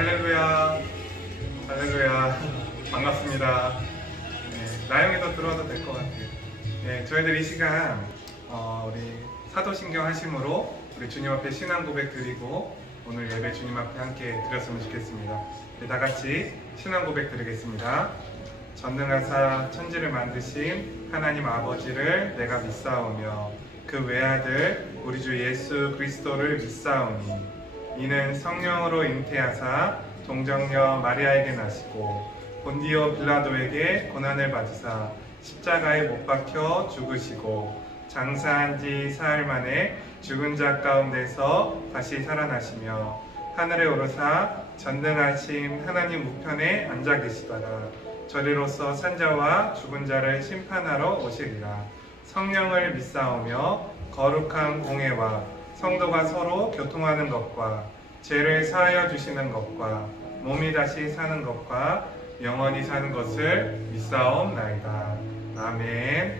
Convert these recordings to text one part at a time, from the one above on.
할렐루야. 할렐루야. 반갑습니다. 네, 나영이도 들어와도 될 것 같아요. 네, 저희들 이 시간 우리 사도신경 하심으로 우리 주님 앞에 신앙 고백 드리고 오늘 예배 주님 앞에 함께 드렸으면 좋겠습니다. 네, 다 같이 신앙 고백 드리겠습니다. 전능하사 천지를 만드신 하나님 아버지를 내가 믿사오며 그 외아들 우리 주 예수 그리스도를 믿사오니 이는 성령으로 잉태하사 동정녀 마리아에게 나시고 본디오 빌라도에게 고난을 받으사 십자가에 못 박혀 죽으시고 장사한 지 사흘 만에 죽은 자 가운데서 다시 살아나시며 하늘에 오르사 전능하신 하나님 우편에 앉아 계시다가 저리로서 산자와 죽은 자를 심판하러 오시리라. 성령을 믿사오며 거룩한 공회와 성도가 서로 교통하는 것과 죄를 사하여 주시는 것과 몸이 다시 사는 것과 영원히 사는 것을 믿사옵나이다. 아멘.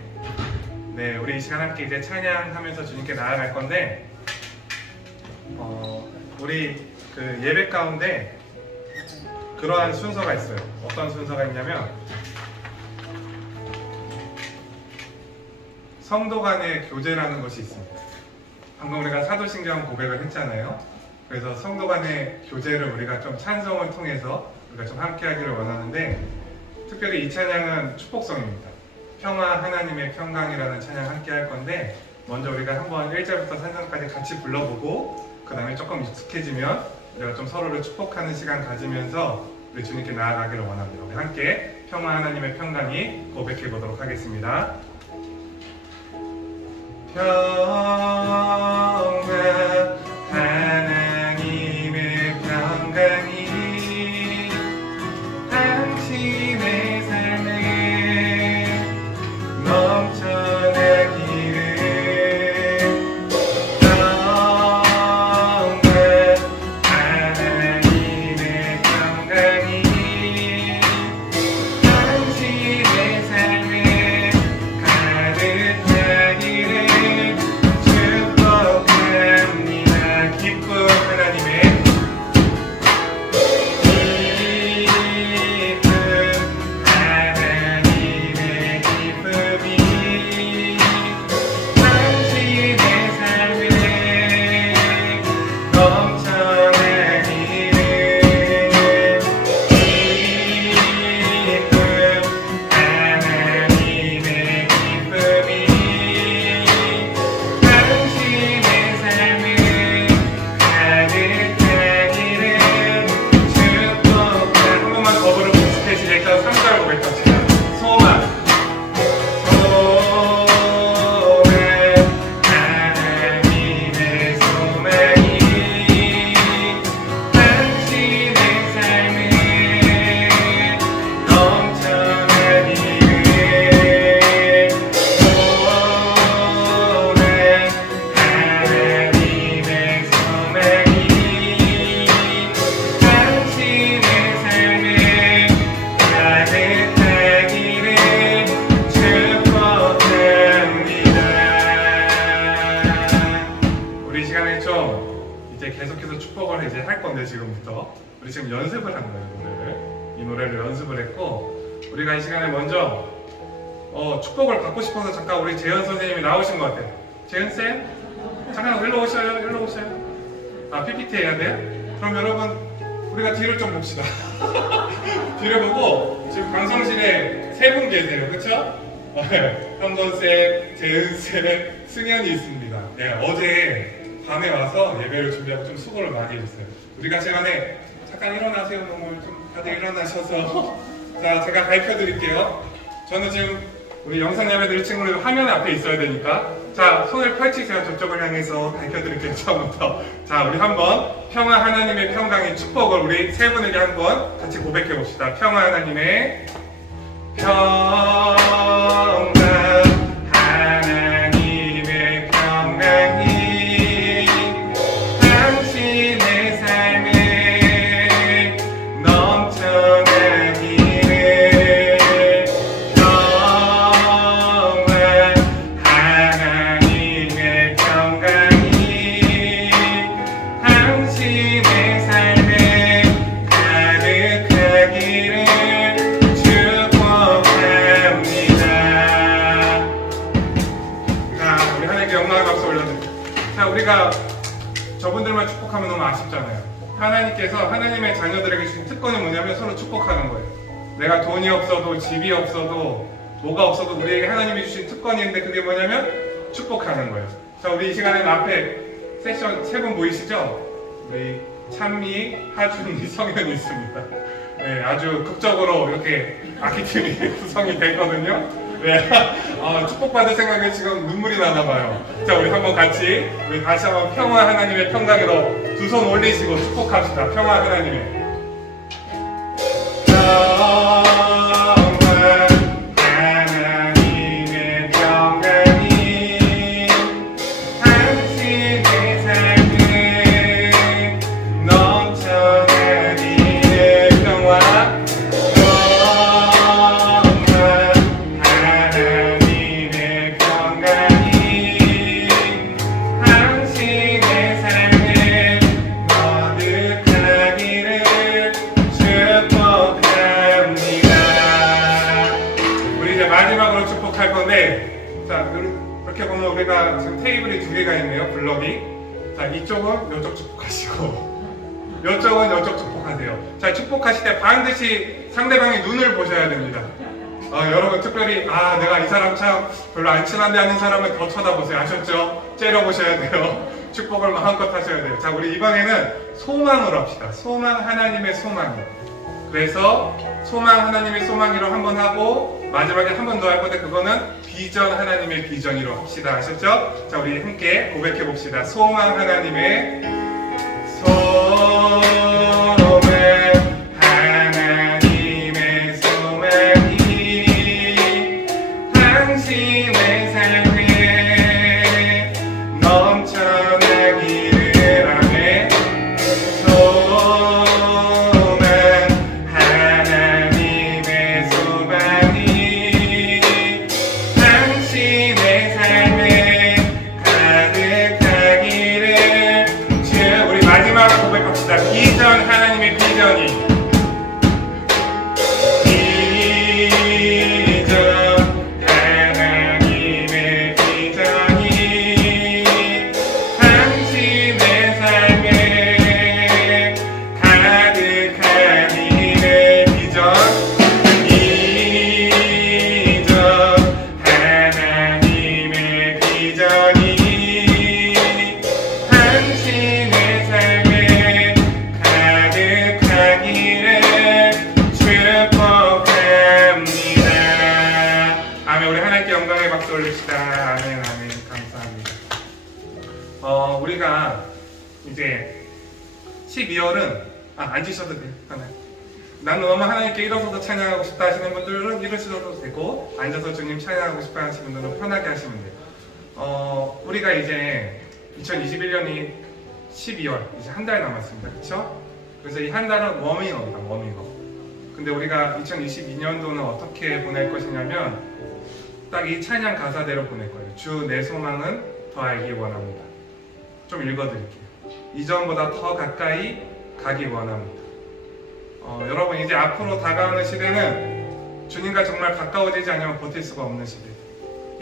네, 우리 이 시간 함께 이제 찬양하면서 주님께 나아갈 건데 우리 그 예배 가운데 그러한 순서가 있어요. 어떤 순서가 있냐면 성도 간의 교제라는 것이 있습니다. 방금 우리가 사도신경 고백을 했잖아요. 그래서 성도 간의 교제를 우리가 좀 찬송을 통해서 우리가 좀 함께 하기를 원하는데 특별히 이 찬양은 축복성입니다. 평화 하나님의 평강이라는 찬양 함께 할 건데 먼저 우리가 한번 1절부터 3절까지 같이 불러보고 그 다음에 조금 익숙해지면 우리가 좀 서로를 축복하는 시간 가지면서 우리 주님께 나아가기를 원합니다. 우리 함께 평화 하나님의 평강이 고백해 보도록 하겠습니다. 평화 하나님의 평강이 당신의 삶에 넘쳐나기를 평화 하나님의 평강이 당신의 삶에 가득하기를 축복합니다. 기쁨 하나님의 계속해서 축복을 이제 할 건데 지금부터 우리 지금 연습을 한 거예요. 이 노래를 연습을 했고 우리가 이 시간에 먼저 축복을 받고 싶어서 잠깐 우리 재현 선생님이 나오신 것 같아요. 재현 쌤 잠깐 일로 오셔요. 일로 오셔요. 아 PPT 해야 돼요? 그럼 여러분 우리가 뒤를 좀 봅시다. 뒤를 보고 지금 방송실에 세 분 계세요. 그렇죠? 현건 쌤, 재은 쌤, 승현이 있습니다. 네, 어제 밤에 와서 예배를 준비하고 좀 수고를 많이 해줬어요. 우리가 시간에 잠깐 일어나세요. 너무 좀 다들 일어나셔서 자 제가 가르쳐 드릴게요. 저는 지금 우리 영상 예배 드릴 친구들 화면 앞에 있어야 되니까 자 손을 펼치세요. 저쪽을 향해서 가르쳐 드릴게요. 처음부터 자 우리 한번 평화 하나님의 평강의 축복을 우리 세 분에게 한번 같이 고백해 봅시다. 평화 하나님의 평강 하나님의 평강이 당신의 삶에 너무 아쉽잖아요. 하나님께서 하나님의 자녀들에게 주신 특권이 뭐냐면 서로 축복하는 거예요. 내가 돈이 없어도 집이 없어도 뭐가 없어도 우리에게 하나님이 주신 특권이 있는데 그게 뭐냐면 축복하는 거예요. 자, 우리 이 시간에는 앞에 세션 3분 보이시죠? 우리 찬미, 하준이, 성현이 있습니다. 네, 아주 극적으로 이렇게 아키팀이 구성이 됐거든요. 네, 축복받을 생각에 지금 눈물이 나나봐요. 자, 우리 한번 같이 우리 다시 한번 평화 하나님의 평강으로 두 손 올리시고 축복합시다. 평화 하나님의 마지막으로 축복할 건데, 자, 이렇게 보면 우리가 지금 테이블이 2개가 있네요, 블럭이. 자, 이쪽은 이쪽 축복하시고, 이쪽은 이쪽 축복하세요. 자, 축복하실 때 반드시 상대방의 눈을 보셔야 됩니다. 여러분, 특별히, 내가 이 사람 참 별로 안 친한데 하는 사람을 더 쳐다보세요. 아셨죠? 째려보셔야 돼요. 축복을 마음껏 하셔야 돼요. 자, 우리 이번에는 소망으로 합시다. 소망, 하나님의 소망이요. 그래서 소망 하나님의 소망이로 한번 하고 마지막에 한 번 더 할 건데 그거는 비전 하나님의 비전이로 합시다. 아셨죠? 자, 우리 함께 고백해 봅시다. 소망 하나님의 소망 하나님의 소망이 당신의 삶에 넘쳐나기를 하네. 비전 하나님의 비전이 당신의 삶에 가득하기를 비전 하나님의 비전이 당신의 삶에 영광의 박수 올립시다. 아멘, 아멘. 감사합니다. 우리가 이제 12월은 앉으셔도 돼요. 난 너무 하나님께 일어서서 찬양하고 싶다 하시는 분들은 일으셔도 되고 앉아서 주님 찬양하고 싶다 하시는 분들은 편하게 하시면 돼요. 우리가 이제 2021년이 12월 이제 한 달 남았습니다. 그렇죠? 그래서 이 한 달은 워밍업이다. 워밍업. 근데 우리가 2022년도는 어떻게 보낼 것이냐면 딱 이 찬양 가사대로 보낼 거예요. 주 내 소망은 더 알기 원합니다. 좀 읽어드릴게요. 이전보다 더 가까이 가기 원합니다. 여러분 이제 앞으로 다가오는 시대는 주님과 정말 가까워지지 않으면 버틸 수가 없는 시대.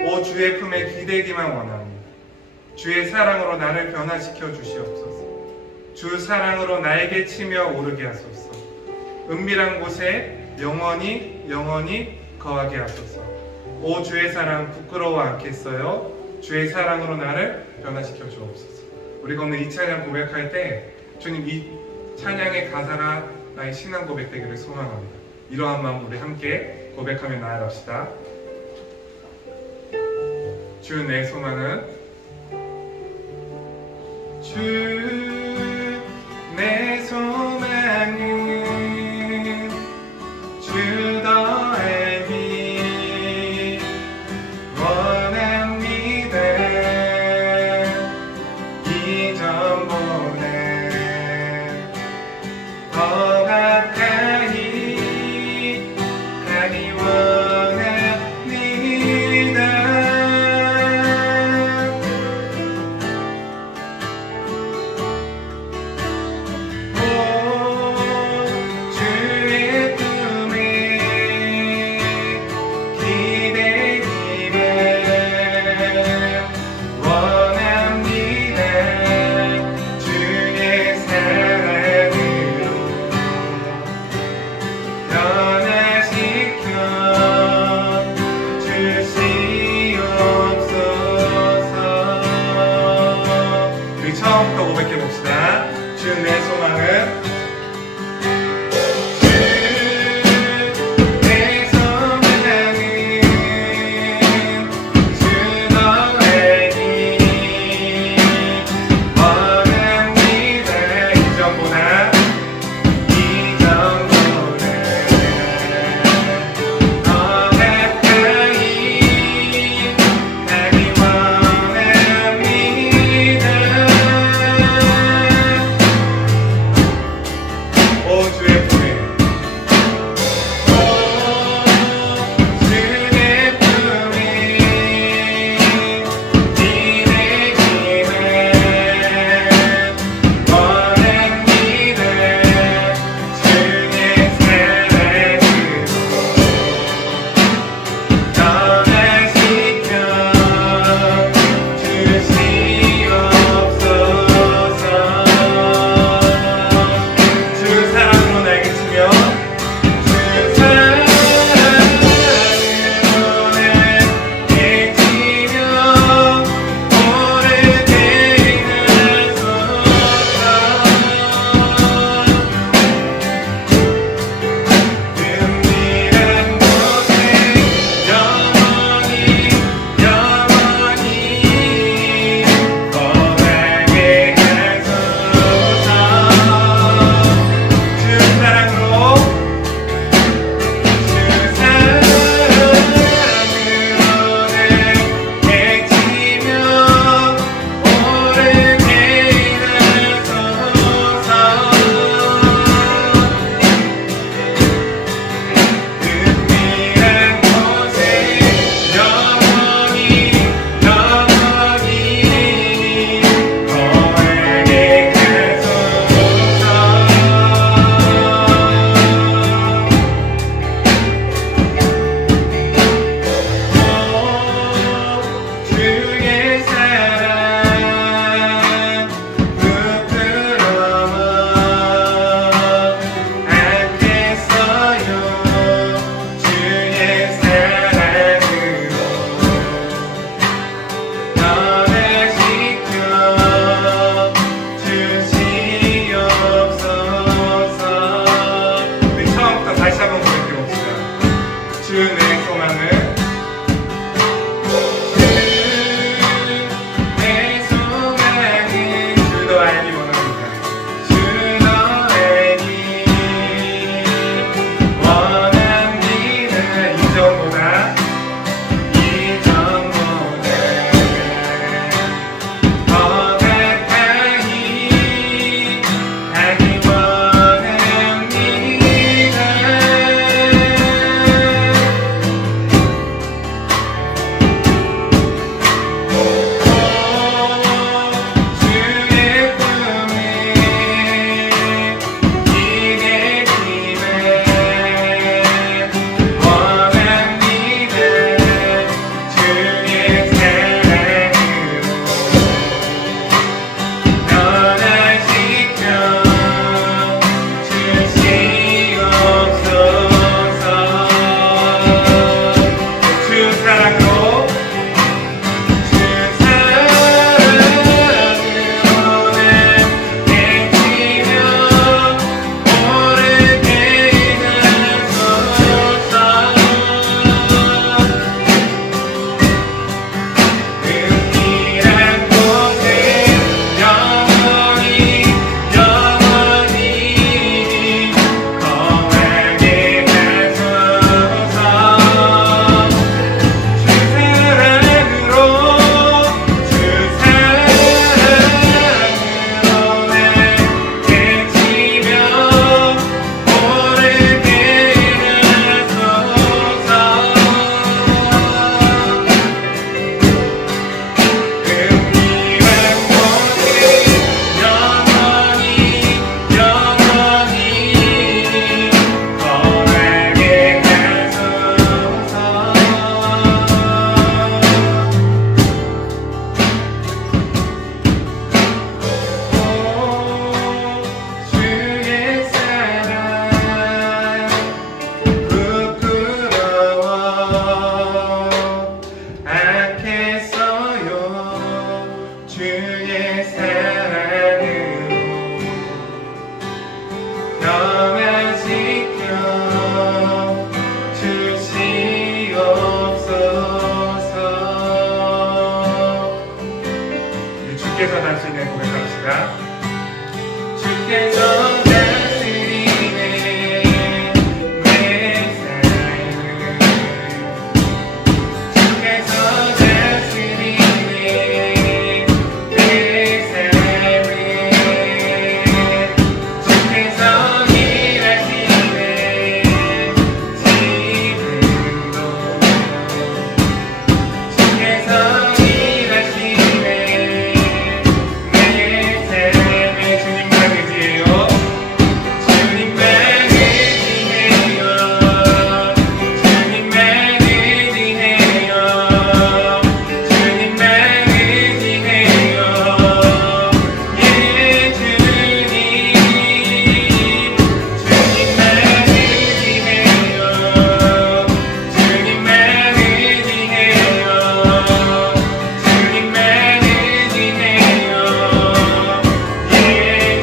오 주의 품에 기대기만 원합니다. 주의 사랑으로 나를 변화시켜 주시옵소서. 주 사랑으로 나에게 치며 오르게 하소서. 은밀한 곳에 영원히 거하게 하소서. 오 주의 사랑 부끄러워 않겠어요? 주의 사랑으로 나를 변화시켜 주옵소서. 우리가 오늘 이 찬양 고백할 때 주님 이 찬양의 가사가 나의 신앙 고백 되기를 소망합니다. 이러한 마음 우리 함께 고백하며 나아갑시다. 주 내 소망은 주 내 소망은 주 더 알기 원합니다. 이전보다 더 가까이 가기 원합니다. 나의 소망은 변화시켜 주시옵소서. 주께서 다스리네 고백합시다. 주께서 다스리네 내 삶을. 주께서 다스리네 내 삶을. 주께서 일하시네 지금도. 주께서 일하시네 내 삶을. 주님만 의지해요. 주님만 의지해요. 주님만 의지해요. 주님만 의지해요. 예 주님. 주님만 의지해요. 주님만 의지해요. 주님만 의지해요. 예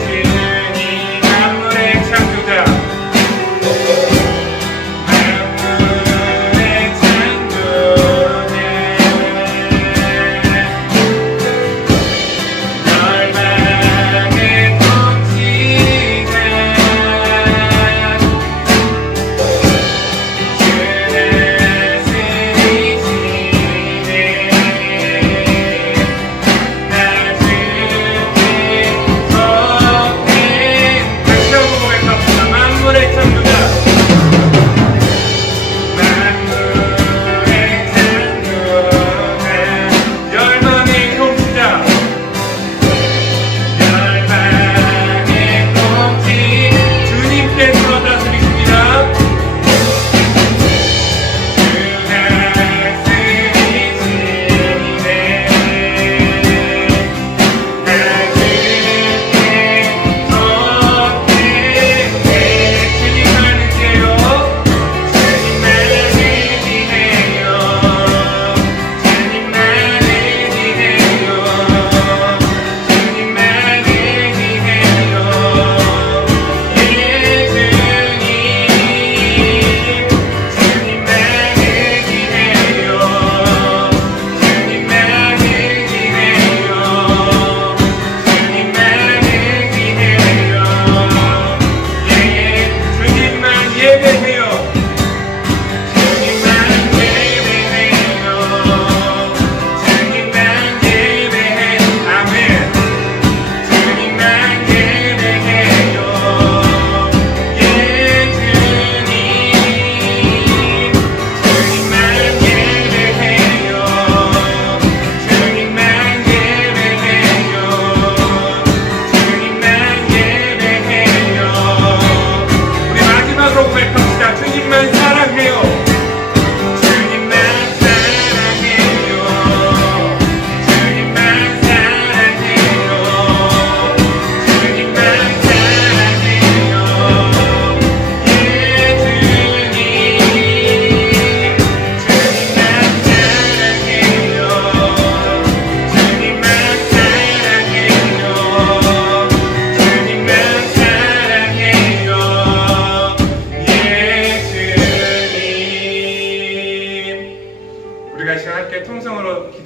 주님. 만물의 창조자 만물의 창조자 열방의 통치자 주 다스리시네 다시 한번 고백합시다. 만물의 창조자 만물의 창조자 열방의 통치자 열방의 통치 주님께서 다스리십니다.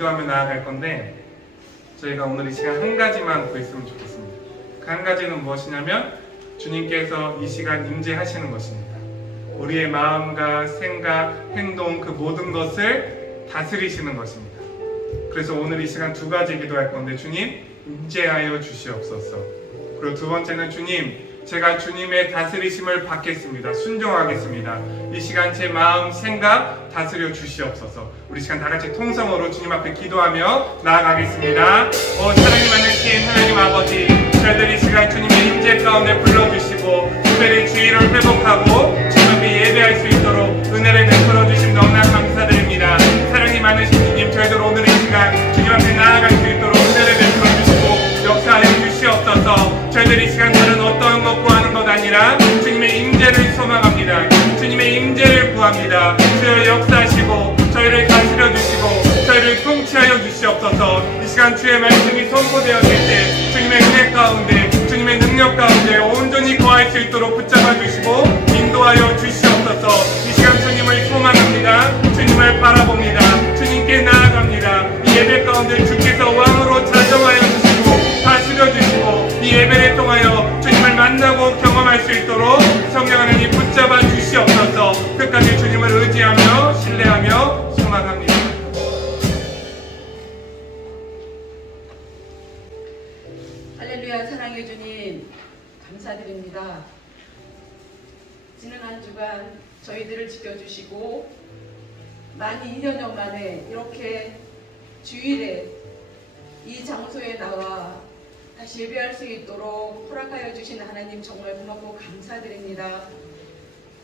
주 나아갈 건데 저희가 오늘 이 시간 한 가지만 구했으면 좋겠습니다. 그 한 가지는 무엇이냐면 주님께서 이 시간 임재하시는 것입니다. 우리의 마음과 생각, 행동 그 모든 것을 다스리시는 것입니다. 그래서 오늘 이 시간 두 가지 기도할 건데 주님 임재하여 주시옵소서. 그리고 두 번째는 주님 제가 주님의 다스리심을 받겠습니다. 순종하겠습니다. 이 시간 제 마음, 생각 다스려 주시옵소서. 우리 시간 다 같이 통성으로 주님 앞에 기도하며 나아가겠습니다. 사랑이 많으신 하나님 아버지, 저희들 이 시간 주님의 임재 가운데 불러주시고 특별히 주의를 회복하고 주님 앞에 예배할 수 있도록 은혜를 베풀어 주심 너무나 감사드립니다. 사랑이 많으신 주님, 저희들 오늘 이 시간 주님 앞에 나아갈 수 있도록 은혜를 베풀어 주시고 역사하여 주시옵소서. 저희들 이 시간 다른 어떠한 것 구하는 것 아니라 주님의 임재를 소망합니다. 주님의 임재를 구합니다. 주여 역사하시고 저희를 다스려 주시고 저희를 통치하여 주시옵소서. 이 시간 주의 말씀이 선포되었을 때 주님의 은혜 가운데 주님의 능력 가운데 온전히 거할 수 있도록 붙잡아 주시고 인도하여 주시옵소서. 이 시간 주님을 소망합니다. 주님을 바라봅니다. 주님께 나아갑니다. 이 예배 가운데 주께서 왕으로 자정하여 주시고 다스려 주시고 이 예배를 통하여 주님을 만나고 경험할 수 있도록 성령 하나님 붙잡아 주시옵소서. 끝까지 주님을 의지하며 신뢰하며 소망합니다. 할렐루야. 사랑해 주님 감사드립니다. 지난 한 주간 저희들을 지켜주시고 만 2년여 만에 이렇게 주일에 이 장소에 나와 다시 예배할 수 있도록 허락하여 주신 하나님 정말 고맙고 감사드립니다.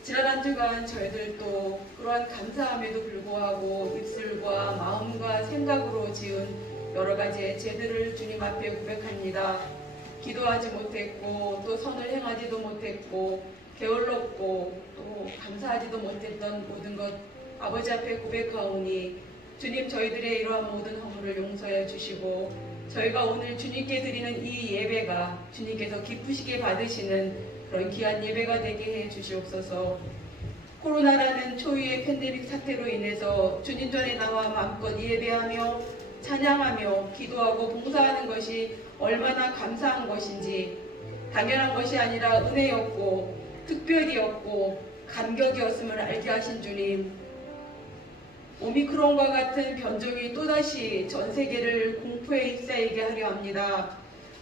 지난 한 주간 저희들도 그러한 감사함에도 불구하고 입술과 마음과 생각으로 지은 여러 가지의 죄들을 주님 앞에 고백합니다. 기도하지 못했고 또 선을 행하지도 못했고 게을렀고 또 감사하지도 못했던 모든 것 아버지 앞에 고백하오니 주님 저희들의 이러한 모든 허물을 용서해 주시고 저희가 오늘 주님께 드리는 이 예배가 주님께서 기쁘시게 받으시는 그런 귀한 예배가 되게 해 주시옵소서. 코로나라는 초유의 팬데믹 사태로 인해서 주님 전에 나와 마음껏 예배하며 찬양하며 기도하고 봉사하는 것이 얼마나 감사한 것인지 당연한 것이 아니라 은혜였고 특별이었고 감격이었음을 알게 하신 주님, 오미크론과 같은 변종이 또다시 전 세계를 공포에 휩싸이게 하려 합니다.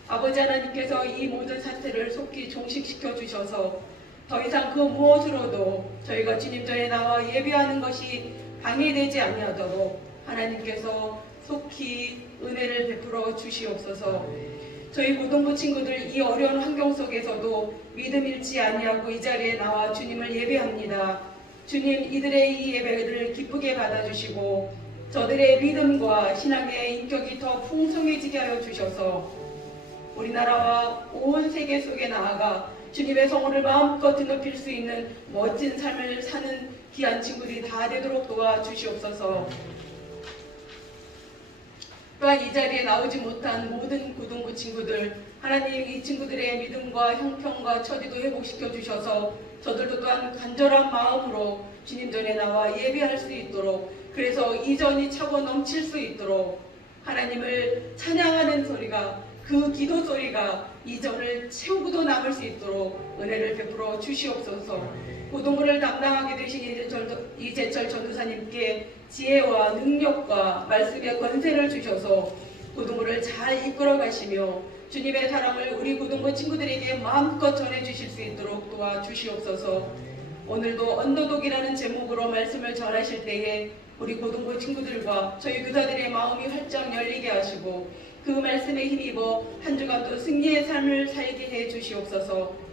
아버지 하나님께서 이 모든 사태를 속히 종식시켜 주셔서 더 이상 그 무엇으로도 저희가 주님 전에 나와 예배하는 것이 방해되지 아니하도록 하나님께서 속히 은혜를 베풀어 주시옵소서. 저희 고등부 친구들 이 어려운 환경 속에서도 믿음 잃지 아니하고 이 자리에 나와 주님을 예배합니다. 주님 이들의 이 예배를 기쁘게 받아주시고 저들의 믿음과 신앙의 인격이 더 풍성해지게 하여 주셔서 우리나라와 온 세계 속에 나아가 주님의 성호를 마음껏 드높일 수 있는 멋진 삶을 사는 귀한 친구들이 다 되도록 도와주시옵소서. 또한 이 자리에 나오지 못한 모든 고등부 친구들, 하나님 이 친구들의 믿음과 형편과 처지도 회복시켜 주셔서 저들도 또한 간절한 마음으로 주님 전에 나와 예배할 수 있도록, 그래서 이전이 차고 넘칠 수 있도록 하나님을 찬양하는 소리가, 그 기도 소리가 이전을 채우고도 남을 수 있도록 은혜를 베풀어 주시옵소서. 고등부를 담당하게 되신 이재철 전도사님께 지혜와 능력과 말씀의 권세를 주셔서 고등부를 잘 이끌어 가시며 주님의 사랑을 우리 고등부 친구들에게 마음껏 전해주실 수 있도록 도와주시옵소서. 오늘도 언더독이라는 제목으로 말씀을 전하실 때에 우리 고등부 친구들과 저희 교사들의 마음이 활짝 열리게 하시고 그 말씀에 힘입어 한 주간도 승리의 삶을 살게 해 주시옵소서.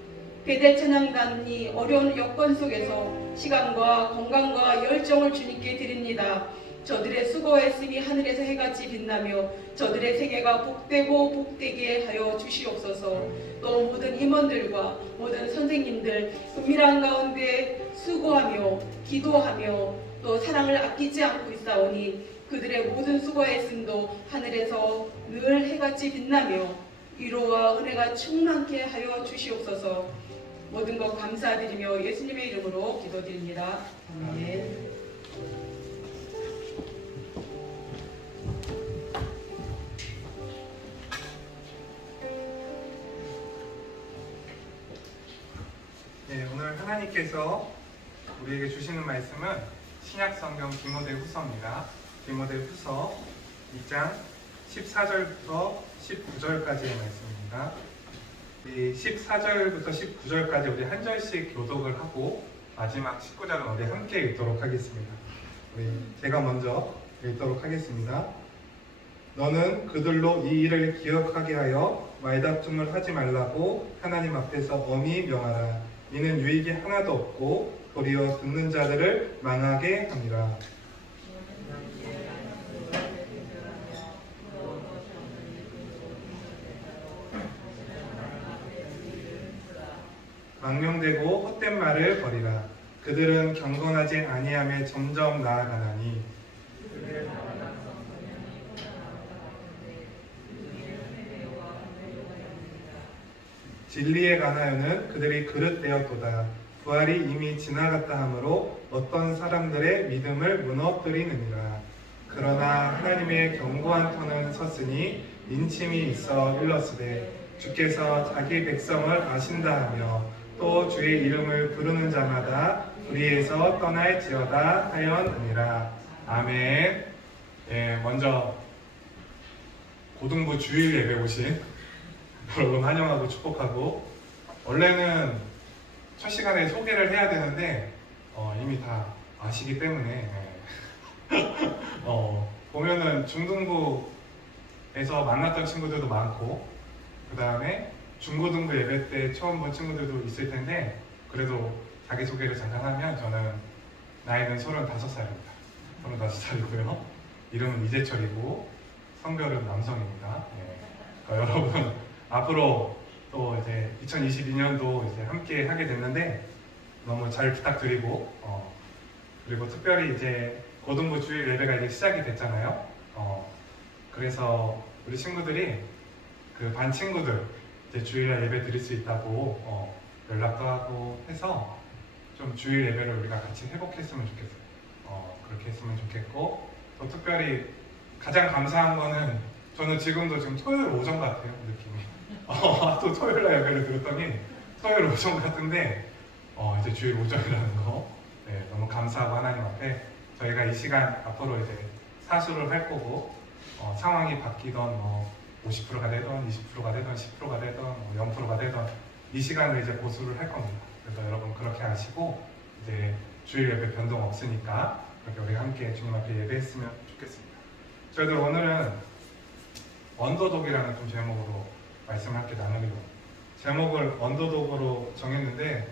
베델 찬양단이 어려운 여건 속에서 시간과 건강과 열정을 주님께 드립니다. 저들의 수고했음이 하늘에서 해같이 빛나며 저들의 세계가 복되고 복되게 하여 주시옵소서. 또 모든 임원들과 모든 선생님들 은밀한 가운데 수고하며 기도하며 또 사랑을 아끼지 않고 있사오니 그들의 모든 수고했음도 하늘에서 늘 해같이 빛나며 위로와 은혜가 충만케 하여 주시옵소서. 모든 것 감사드리며 예수님의 이름으로 기도드립니다. 아멘. 네, 오늘 하나님께서 우리에게 주시는 말씀은 신약성경 디모데후서입니다. 디모데후서 2장 14절부터 19절까지의 말씀입니다. 이 14절부터 19절까지 우리 한 절씩 교독을 하고 마지막 19절은 우리 함께 읽도록 하겠습니다. 제가 먼저 읽도록 하겠습니다. 너는 그들로 이 일을 기억하게 하여 말다툼을 하지 말라고 하나님 앞에서 엄히 명하라. 이는 유익이 하나도 없고 도리어 듣는 자들을 망하게 함이라. 망명되고 헛된 말을 버리라. 그들은 경건하지 아니함에 점점 나아가나니 진리에 관하여는 그들이 그릇되었도다. 부활이 이미 지나갔다 하므로 어떤 사람들의 믿음을 무너뜨리느니라. 그러나 하나님의 견고한 터는 섰으니 인침이 있어 일렀으되 주께서 자기 백성을 아신다 하며 또 주의 이름을 부르는 자마다 불의에서 떠날지어다 하였느니라. 아멘. 예, 먼저 고등부 주일 예배 오신 여러분 환영하고 축복하고, 원래는 첫 시간에 소개를 해야 되는데 이미 다 아시기 때문에 보면은 중등부에서 만났던 친구들도 많고 그 다음에 중고등부 예배 때 처음 본 친구들도 있을 텐데, 그래도 자기소개를 잠깐 하면 저는 나이는 35살입니다. 35살이고요. 이름은 이재철이고 성별은 남성입니다. 그러니까 여러분 앞으로 또 이제 2022년도 이제 함께 하게 됐는데 너무 잘 부탁드리고, 그리고 특별히 이제 고등부 주일 예배가 이제 시작이 됐잖아요. 그래서 우리 친구들이 그 반 친구들 이제 주일날 예배 드릴 수 있다고 연락도 하고 해서 좀 주일 예배를 우리가 같이 회복했으면 좋겠어요. 그렇게 했으면 좋겠고, 또 특별히 가장 감사한 거는 저는 지금도 지금 토요일 오전 같아요, 느낌이. 또 토요일날 예배를 들었더니 토요일 오전 같은데 이제 주일 오전이라는 거, 네, 너무 감사하고 하나님 앞에 저희가 이 시간 앞으로 이제 사수를 할 거고, 상황이 바뀌던 50%가 되던 20%가 되던 10%가 되던 0%가 되던 이 시간을 이제 보수를 할 겁니다. 그래서 여러분 그렇게 아시고 이제 주일 예배 변동 없으니까 그렇게 우리 함께 주님 앞에 예배했으면 좋겠습니다. 저희들 오늘은 언더독이라는 좀 제목으로 말씀을 함께 나누기로, 제목을 언더독으로 정했는데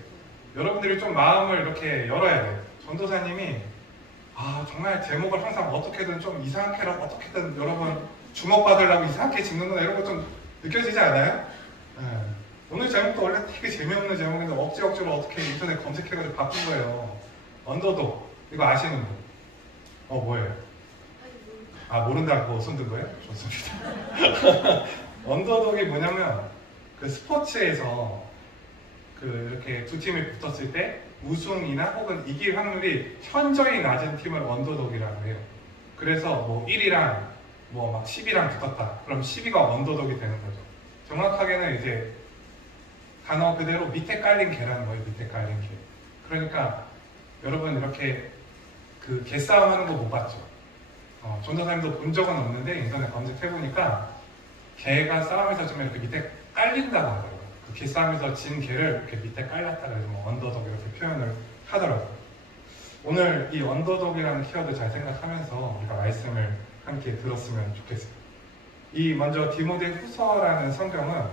여러분들이 좀 마음을 이렇게 열어야 돼요. 전도사님이 정말 제목을 항상 어떻게든 좀 이상하게라도 어떻게든 여러분 주목받으려고 이상하게 짓는구나 이런 거 좀 느껴지지 않아요? 네. 오늘 제목도 원래 되게 재미없는 제목인데 억지로 어떻게 인터넷 검색해가지고 바꾼 거예요. 언더독, 이거 아시는 분? 뭐예요? 모른다고 손든 거예요? 좋습니다. 언더독이 뭐냐면 그 스포츠에서 그 이렇게 두 팀이 붙었을 때 우승이나 혹은 이길 확률이 현저히 낮은 팀을 언더독이라고 해요. 그래서 뭐 1위랑 뭐 막 10위랑 붙었다. 그럼 10위가 언더독이 되는 거죠. 정확하게는 이제 단어 그대로 밑에 깔린 개라는 거예요. 밑에 깔린 개. 그러니까 여러분 이렇게 그 개싸움 하는 거 못 봤죠? 전도사님도 본 적은 없는데 인터넷 검색해보니까 개가 싸움에서 좀 이렇게 밑에 깔린다고 하더라고요. 그 개싸움에서 진 개를 이렇게 밑에 깔렸다 그래서 뭐 언더독 이렇게 표현을 하더라고요. 오늘 이 언더독이라는 키워드 잘 생각하면서 우리가 말씀을 함께 들었으면 좋겠어요. 이 먼저 디모데 후서라는 성경은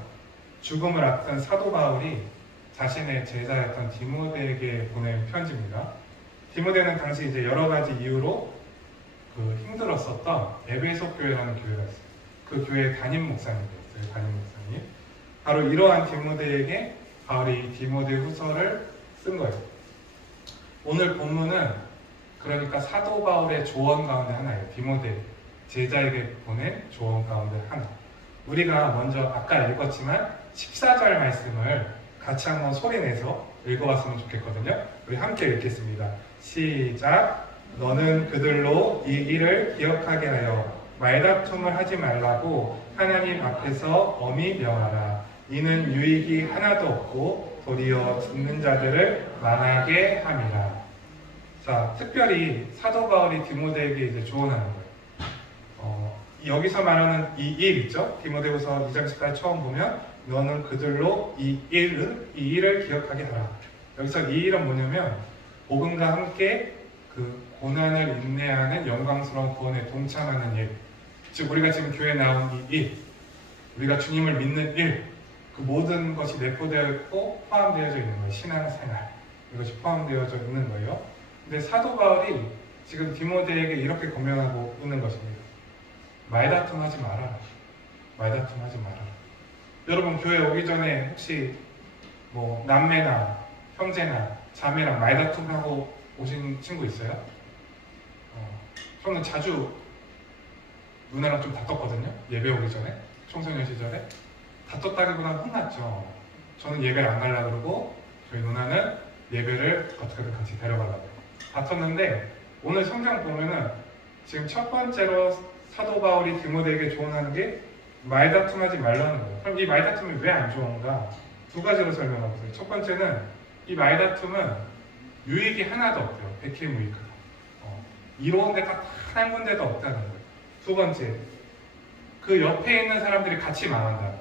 죽음을 앞둔 사도 바울이 자신의 제자였던 디모데에게 보낸 편지입니다. 디모데는 당시 이제 여러 가지 이유로 그 힘들었었던 에베소 교회라는 교회가 있어요. 그 교회 담임 목사님이었어요. 담임 목사님. 바로 이러한 디모데에게 바울이 디모데 후서를 쓴 거예요. 오늘 본문은 그러니까 사도 바울의 조언 가운데 하나예요. 디모데 제자에게 보낸 조언 가운데 하나. 우리가 먼저 아까 읽었지만 14절 말씀을 같이 한번 소리내서 읽어봤으면 좋겠거든요. 우리 함께 읽겠습니다. 시작. 너는 그들로 이 일을 기억하게 하여 말다툼을 하지 말라고 하나님 앞에서 엄히 명하라. 이는 유익이 하나도 없고 도리어 듣는 자들을 망하게 함이라. 자, 특별히 사도 바울이 디모데에게 이제 조언하는 거예요. 여기서 말하는 이 일 있죠? 디모데후서 2장 10절 처음 보면 너는 그들로 이 일을 기억하게 하라. 여기서 이 일은 뭐냐면 복음과 함께 그 고난을 인내하는 영광스러운 구원에 동참하는 일. 즉 우리가 지금 교회에 나온 이 일, 우리가 주님을 믿는 일, 그 모든 것이 내포되어 있고 포함되어져 있는 거예요. 신앙생활, 이것이 포함되어져 있는 거예요. 근데 사도 바울이 지금 디모데에게 이렇게 권면하고 있는 것입니다. 말다툼 하지 말아라. 말다툼 하지 말아라. 여러분 교회 오기 전에 혹시 뭐 남매나 형제나 자매랑 말다툼하고 오신 친구 있어요? 저는 자주 누나랑 좀 다퉜거든요. 예배 오기 전에 청소년 시절에 다퉜다기보다는 혼났죠. 저는 예배를 안 가려고 그러고 저희 누나는 예배를 어떻게든 같이 데려가려고 다퉜는데 오늘 성경 보면은 지금 첫 번째로 사도 바울이 디모데에게 조언하는 게 말다툼하지 말라는 거예요. 그럼 이 말다툼이 왜 안 좋은가? 두 가지로 설명하고 있어요. 첫 번째는 이 말다툼은 유익이 하나도 없대요. 백해무익하다. 이로운 데가 단 한 군데도 없다는 거예요. 두 번째, 그 옆에 있는 사람들이 같이 망한다.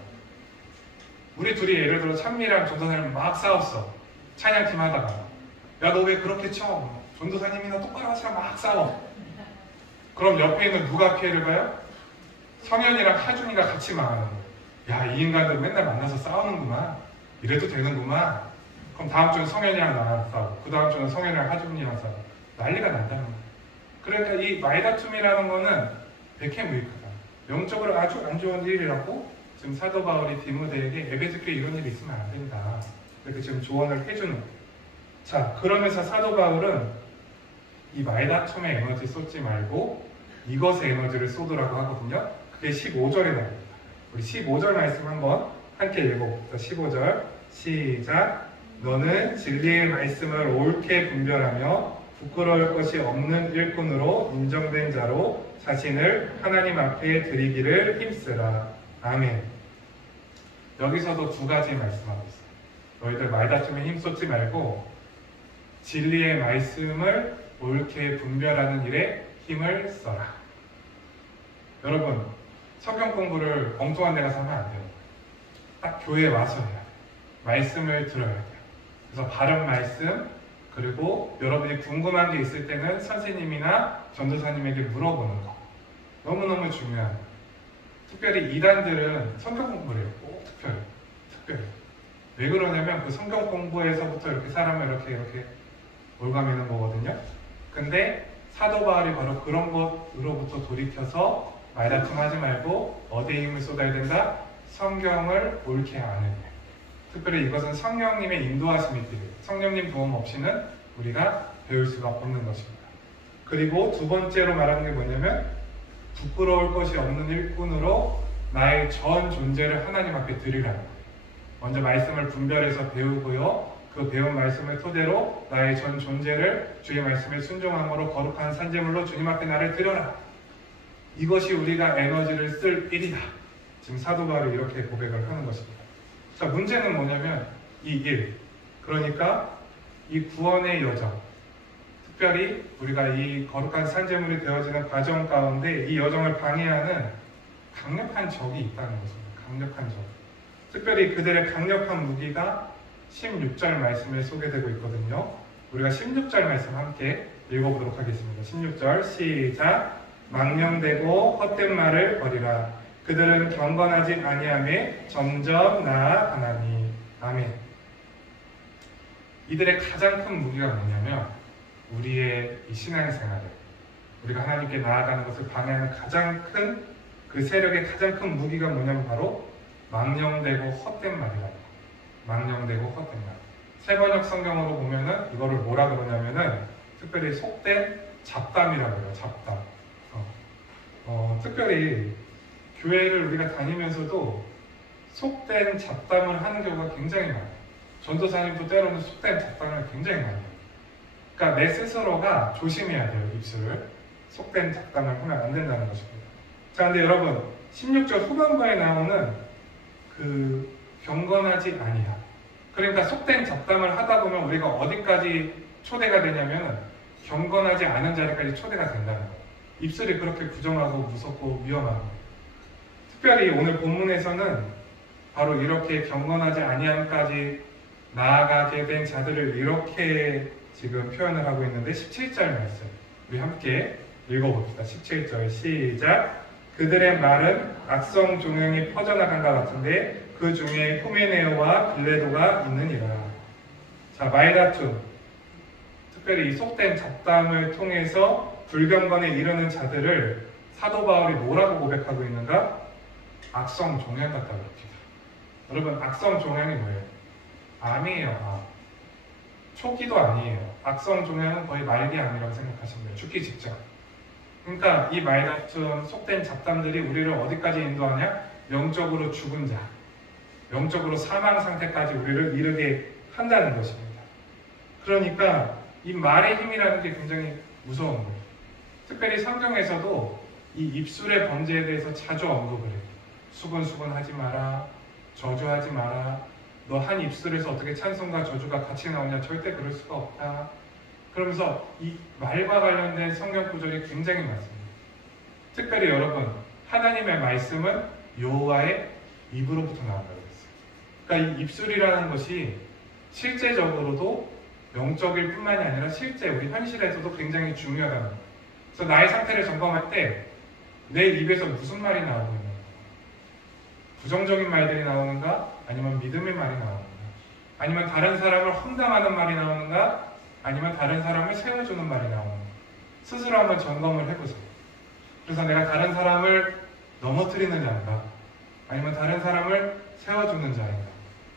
우리 둘이 예를 들어 찬미랑 전도사님 막 싸웠어. 찬양팀 하다가 야 너 왜 그렇게 쳐? 전도사님이나 똑바로 하시라 막 싸워. 그럼 옆에 있는 누가 피해를 봐요? 성현이랑 하준이가 같이 망하는 거예요. 야 이 인간들 맨날 만나서 싸우는구만. 이래도 되는구만. 그럼 다음 주는 성현이랑 나랑 싸우고 그 다음 주는 성현이랑 하준이랑 싸우고 난리가 난다는 거예요. 그러니까 이 말다툼이라는 거는 백해무익하다. 영적으로 아주 안 좋은 일이라고 지금 사도 바울이 디모데에게 에베소교회 이런 일이 있으면 안 된다. 이렇게 지금 조언을 해주는 거예요. 자, 그러면서 사도 바울은 이 말다툼에 에너지 쏟지 말고 이것에 에너지를 쏟으라고 하거든요. 그게 15절에 나옵니다. 우리 15절 말씀 한번 함께 읽어봅시다. 15절 시작. 너는 진리의 말씀을 옳게 분별하며 부끄러울 것이 없는 일꾼으로 인정된 자로 자신을 하나님 앞에 드리기를 힘쓰라. 아멘. 여기서도 두 가지 말씀하고 있어요. 너희들 말다툼에 힘쏟지 말고 진리의 말씀을 옳게 분별하는 일에 힘을 써라. 여러분, 성경 공부를 엉뚱한 데 가서 하면 안 돼요. 딱 교회에 와서 해야 돼요. 말씀을 들어야 돼요. 그래서 바른 말씀, 그리고 여러분이 궁금한 게 있을 때는 선생님이나 전도사님에게 물어보는 거. 너무너무 중요한 거예요. 특별히 이단들은 성경 공부를 해요. 꼭 특별히. 왜 그러냐면 그 성경 공부에서부터 이렇게 사람을 이렇게 올가매는 거거든요. 근데 사도 바울이 바로 그런 것으로부터 돌이켜서 말다툼 하지 말고 어디에 힘을 쏟아야 된다? 성경을 옳게 아는 일. 특별히 이것은 성령님의 인도하심이 필요해요. 성령님 도움 없이는 우리가 배울 수가 없는 것입니다. 그리고 두 번째로 말하는 게 뭐냐면 부끄러울 것이 없는 일꾼으로 나의 전 존재를 하나님 앞에 드리라는 거예요. 먼저 말씀을 분별해서 배우고요. 그 배운 말씀을 토대로 나의 전 존재를 주의 말씀에 순종함으로 거룩한 산제물로 주님 앞에 나를 드려라. 이것이 우리가 에너지를 쓸 일이다. 지금 사도 바울이 이렇게 고백을 하는 것입니다. 자, 문제는 뭐냐면 이 일, 그러니까 이 구원의 여정, 특별히 우리가 이 거룩한 산제물이 되어지는 과정 가운데 이 여정을 방해하는 강력한 적이 있다는 것입니다. 강력한 적. 특별히 그들의 강력한 무기가 16절 말씀에 소개되고 있거든요. 우리가 16절 말씀 함께 읽어보도록 하겠습니다. 16절 시작. 망령되고 헛된 말을 버리라. 그들은 경건하지 아니하매 점점 나아가나니. 아멘. 이들의 가장 큰 무기가 뭐냐면 우리의 이 신앙생활을, 우리가 하나님께 나아가는 것을 방해하는 가장 큰 그 세력의 가장 큰 무기가 뭐냐면 바로 망령되고 헛된 말이라고. 망령되고 헛된 말. 세번역 성경으로 보면은 이거를 뭐라 그러냐면은 특별히 속된 잡담이라고 해요. 잡담. 특별히 교회를 우리가 다니면서도 속된 잡담을 하는 경우가 굉장히 많아요. 전도사님도 때로는 속된 잡담을 굉장히 많이 해요. 그러니까 내 스스로가 조심해야 돼요. 입술을. 속된 잡담을 하면 안 된다는 것입니다. 자, 근데 여러분 16절 후반부에 나오는 그 경건하지 아니하. 그러니까 속된 잡담을 하다 보면 우리가 어디까지 초대가 되냐면 경건하지 않은 자리까지 초대가 된다는 거예요. 입술이 그렇게 부정하고 무섭고 위험한 거예요. 특별히 오늘 본문에서는 바로 이렇게 경건하지 아니함까지 나아가게 된 자들을 이렇게 지금 표현을 하고 있는데 17절 말씀 우리 함께 읽어봅시다. 17절 시작. 그들의 말은 악성 종양이 퍼져나간 것 같은데 그 중에 후메네오와 빌레도가 있느니라. 자, 말다툼, 특별히 이 속된 잡담을 통해서 불경건에 이르는 자들을 사도 바울이 뭐라고 고백하고 있는가? 악성 종양 같다고 합니다. 여러분, 악성 종양이 뭐예요? 암이에요. 암. 초기도 아니에요. 악성 종양은 거의 말기 암이라고 생각하시면 돼요. 죽기 직전. 그러니까 이 말다툼, 속된 잡담들이 우리를 어디까지 인도하냐? 영적으로 죽은 자, 영적으로 사망 상태까지 우리를 이르게 한다는 것입니다. 그러니까 이 말의 힘이라는 게 굉장히 무서운 거예요. 특별히 성경에서도 이 입술의 범죄에 대해서 자주 언급을 해요. 수근수근 하지 마라, 저주하지 마라, 너 한 입술에서 어떻게 찬송과 저주가 같이 나오냐, 절대 그럴 수가 없다. 그러면서 이 말과 관련된 성경 구절이 굉장히 많습니다. 특별히 여러분, 하나님의 말씀은 여호와의 입으로부터 나온다고 했어요. 그러니까 이 입술이라는 것이 실제적으로도 영적일 뿐만이 아니라 실제 우리 현실에서도 굉장히 중요하다는 거예요. 그래서 나의 상태를 점검할 때 내 입에서 무슨 말이 나오고 있는가? 부정적인 말들이 나오는가? 아니면 믿음의 말이 나오는가? 아니면 다른 사람을 험담하는 말이 나오는가? 아니면 다른 사람을 세워주는 말이 나오는가? 스스로 한번 점검을 해보세요. 그래서 내가 다른 사람을 넘어뜨리는 자인가? 아니면 다른 사람을 세워주는 자인가?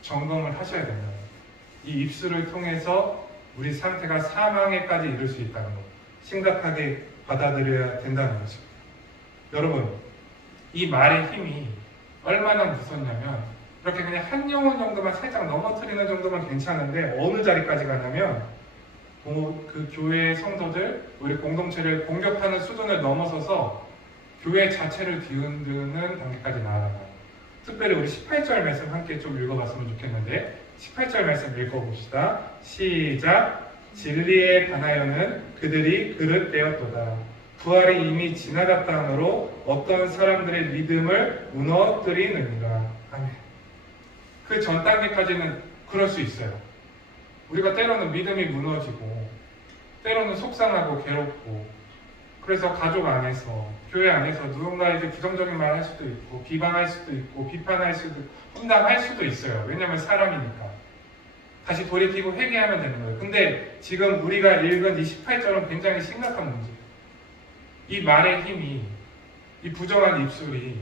점검을 하셔야 됩니다. 이 입술을 통해서 우리 상태가 사망에까지 이를 수 있다는 것, 심각하게 받아들여야 된다는 것입니다. 여러분, 이 말의 힘이 얼마나 무섭냐면 이렇게 그냥 한 영혼 정도만 살짝 넘어뜨리는 정도만 괜찮은데 어느 자리까지 가냐면 그 교회의 성도들, 우리 공동체를 공격하는 수준을 넘어서서 교회 자체를 뒤흔드는 단계까지 나아가요. 특별히 우리 18절 말씀 함께 좀 읽어봤으면 좋겠는데 18절 말씀 읽어봅시다. 시작! 진리에 관하여는 그들이 그릇되었도다. 부활이 이미 지나갔다 하므로 어떤 사람들의 믿음을 무너뜨리느니라. 아멘. 그 전 단계까지는 그럴 수 있어요. 우리가 때로는 믿음이 무너지고 때로는 속상하고 괴롭고 그래서 가족 안에서 교회 안에서 누군가에게 부정적인 말 할 수도 있고 비방할 수도 있고 비판할 수도 있고 험담할 수도 있어요. 왜냐하면 사람이니까. 다시 돌이키고 회개하면 되는 거예요. 근데 지금 우리가 읽은 이 18절은 굉장히 심각한 문제예요. 이 말의 힘이, 이 부정한 입술이,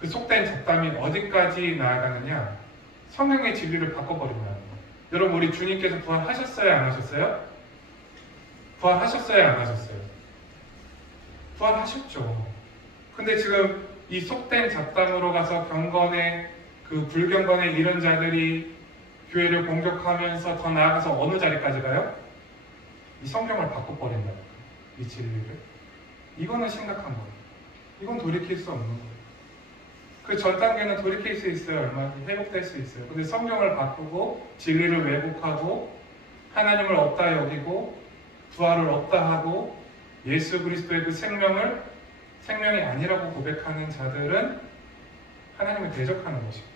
그 속된 잡담이 어디까지 나아가느냐? 성령의 진리를 바꿔버린다는 거예요. 여러분, 우리 주님께서 부활하셨어요? 안 하셨어요? 부활하셨어요? 안 하셨어요? 부활하셨죠. 근데 지금 이 속된 잡담으로 가서 그 불경건에 이른 자들이 교회를 공격하면서 더 나아가서 어느 자리까지 가요? 이 성경을 바꿔버린다는 거예요. 이 진리를. 이거는 심각한 거예요. 이건 돌이킬 수 없는 거예요. 그 전 단계는 돌이킬 수 있어요. 얼마든지 회복될 수 있어요. 근데 성경을 바꾸고 진리를 왜곡하고 하나님을 없다 여기고 부활을 없다 하고 예수 그리스도의 그 생명이 아니라고 고백하는 자들은 하나님을 대적하는 것입니다.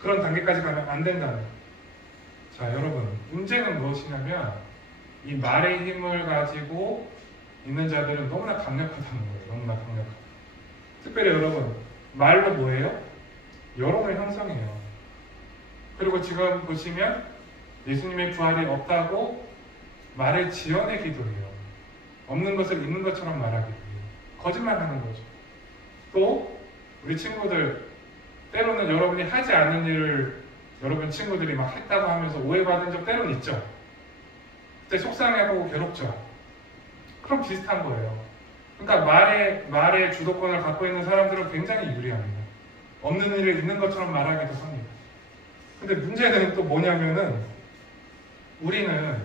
그런 단계까지 가면 안 된다는 거예요. 자, 여러분, 문제는 무엇이냐면 이 말의 힘을 가지고 있는 자들은 너무나 강력하다는 거예요. 너무나 강력하다. 특별히 여러분, 말로 뭐예요? 여론을 형성해요. 그리고 지금 보시면 예수님의 부활이 없다고 말을 지어내기도 해요. 없는 것을 있는 것처럼 말하기도 해요. 거짓말하는 거죠. 또 우리 친구들 때로는 여러분이 하지 않은 일을 여러분 친구들이 막 했다고 하면서 오해받은 적 때로는 있죠. 그때 속상해하고 괴롭죠. 그럼 비슷한 거예요. 그러니까 말의 주도권을 갖고 있는 사람들은 굉장히 유리합니다. 없는 일을 있는 것처럼 말하기도 합니다. 근데 문제는 또 뭐냐면은 우리는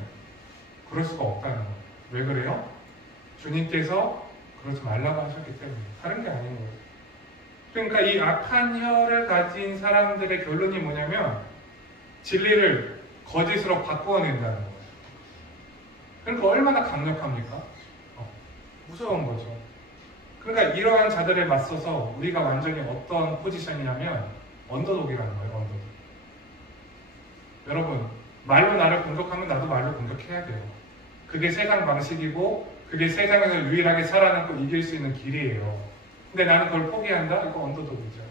그럴 수가 없다는 거예요. 왜 그래요? 주님께서 그러지 말라고 하셨기 때문에. 다른 게 아닌 거예요. 그러니까 이 악한 혀를 가진 사람들의 결론이 뭐냐면 진리를 거짓으로 바꾸어낸다는 거예요. 그러니까 얼마나 강력합니까? 무서운 거죠. 그러니까 이러한 자들에 맞서서 우리가 완전히 어떤 포지션이냐면 언더독이라는 거예요. 언더독. 여러분, 말로 나를 공격하면 나도 말로 공격해야 돼요. 그게 세상 방식이고 그게 세상에서 유일하게 살아남고 이길 수 있는 길이에요. 근데 나는 그걸 포기한다? 이거 언더독이죠.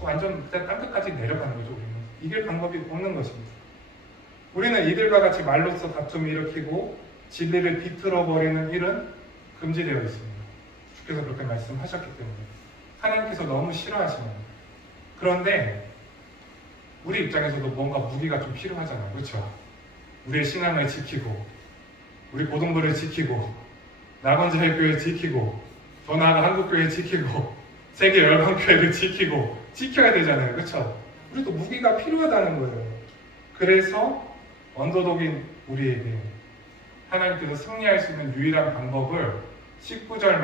완전 그냥 땅끝까지 내려가는 거죠. 우리는. 이길 방법이 없는 것입니다. 우리는 이들과 같이 말로써 다툼을 일으키고 진리를 비틀어버리는 일은 금지되어 있습니다. 주께서 그렇게 말씀하셨기 때문에. 하나님께서 너무 싫어하십니다. 그런데 우리 입장에서도 뭔가 무기가 좀 필요하잖아요. 그렇죠? 우리의 신앙을 지키고 우리 고등부를 지키고 낙원자의 교회 지키고 더 나아가 한국교회 지키고 세계 열방교회를 지키고 지켜야 되잖아요. 그쵸? 우리도 무기가 필요하다는 거예요. 그래서 언더독인 우리에게 하나님께서 승리할 수 있는 유일한 방법을 19절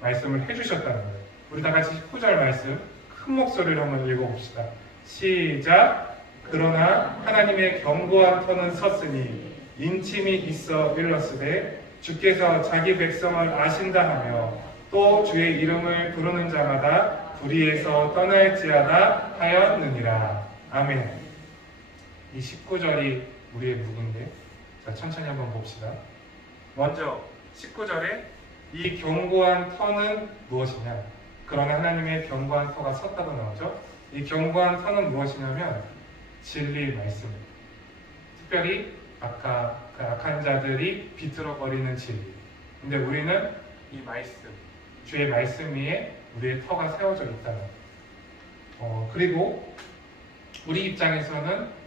말씀을 해주셨다는 거예요. 우리 다 같이 19절 말씀 큰 목소리로 한번 읽어봅시다. 시작. 그러나 하나님의 견고한 터는 섰으니 인침이 있어 일렀으되 주께서 자기 백성을 아신다 하며 또 주의 이름을 부르는 자마다 불의에서 떠날지어다 하였느니라. 아멘. 이 19절이 우리의 무기인데, 자 천천히 한번 봅시다. 먼저 19절에 이 견고한 터는 무엇이냐? 그러나 하나님의 견고한 터가 섰다고 나오죠. 이 견고한 터는 무엇이냐면 진리의 말씀입니다. 특별히 아까 그 악한 자들이 비틀어버리는 진리. 근데 우리는 이 말씀, 주의 말씀 위에 우리의 터가 세워져 있다는 거예요. 그리고 우리 입장에서는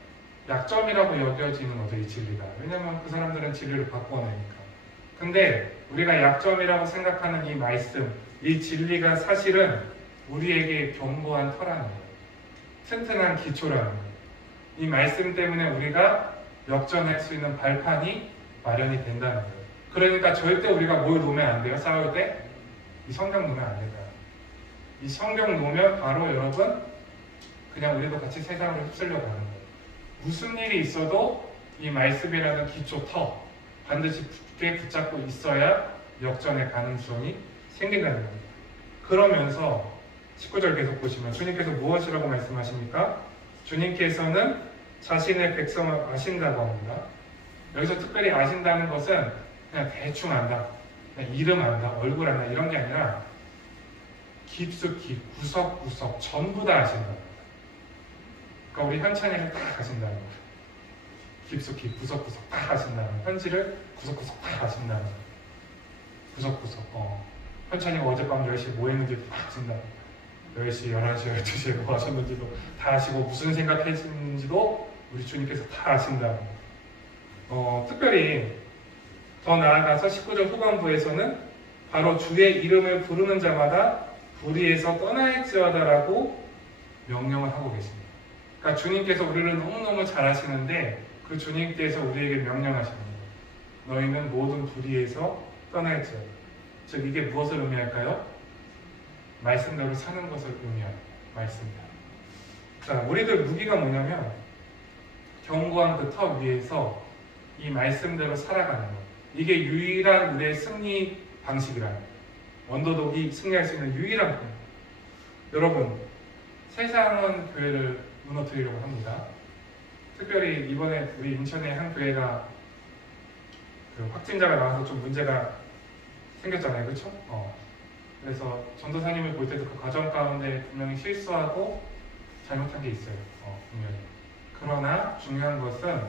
약점이라고 여겨지는 거죠, 이 진리가. 왜냐면 그 사람들은 진리를 바꿔내니까. 근데 우리가 약점이라고 생각하는 이 말씀, 이 진리가 사실은 우리에게 견고한 터라는 거예요. 튼튼한 기초라는 거예요. 이 말씀 때문에 우리가 역전할 수 있는 발판이 마련이 된다는 거예요. 그러니까 절대 우리가 뭘 놓으면 안 돼요. 싸울 때 이 성경 놓으면 안 된다. 이 성경 놓으면 바로 여러분 그냥 우리도 같이 세상으로 휩쓸려 가는 거예요. 무슨 일이 있어도 이 말씀이라는 기초 터 반드시 굳게 붙잡고 있어야 역전의 가능성이 생긴다는 겁니다. 그러면서 19절 계속 보시면 주님께서 무엇이라고 말씀하십니까? 주님께서는 자신의 백성을 아신다고 합니다. 여기서 특별히 아신다는 것은 그냥 대충 안다, 그냥 이름 안다, 얼굴 안다 이런 게 아니라 깊숙이 구석구석 전부 다 아신다는 겁니다. 그러니까 우리 현찬이를 다 아신다는 거예요. 깊숙이 구석구석 다 아신다는 거예요. 현지를 구석구석 다 아신다는 거예요. 구석구석. 현찬이가 어젯밤 10시에 뭐 했는지도 다 아신다는 거예요. 10시, 11시, 12시에 뭐 하셨는지도 다 아시고 무슨 생각했는지도 우리 주님께서 다 아신다는 거예요. 특별히 더 나아가서 19절 후반부에서는 바로 주의 이름을 부르는 자마다 불의에서 떠날지어다라고 명령을 하고 계십니다. 그러니까 주님께서 우리를 너무너무 잘 아시는데 그 주님께서 우리에게 명령하시는 거예요. 너희는 모든 불의에서 떠날지어다. 즉 이게 무엇을 의미할까요? 말씀대로 사는 것을 의미하는 말씀입니다. 자, 우리들 무기가 뭐냐면 견고한 그 터 위에서 이 말씀대로 살아가는 것. 이게 유일한 우리의 승리 방식이라는 거예요. 언더독이 승리할 수 있는 유일한 방법. 여러분, 세상은 교회를 무너뜨리려고 합니다. 특별히 이번에 우리 인천의 한 교회가 그 확진자가 나와서 좀 문제가 생겼잖아요, 그렇죠? 그래서 전도사님을 볼 때도 그 과정 가운데 분명히 실수하고 잘못한 게 있어요, 분명히. 그러나 중요한 것은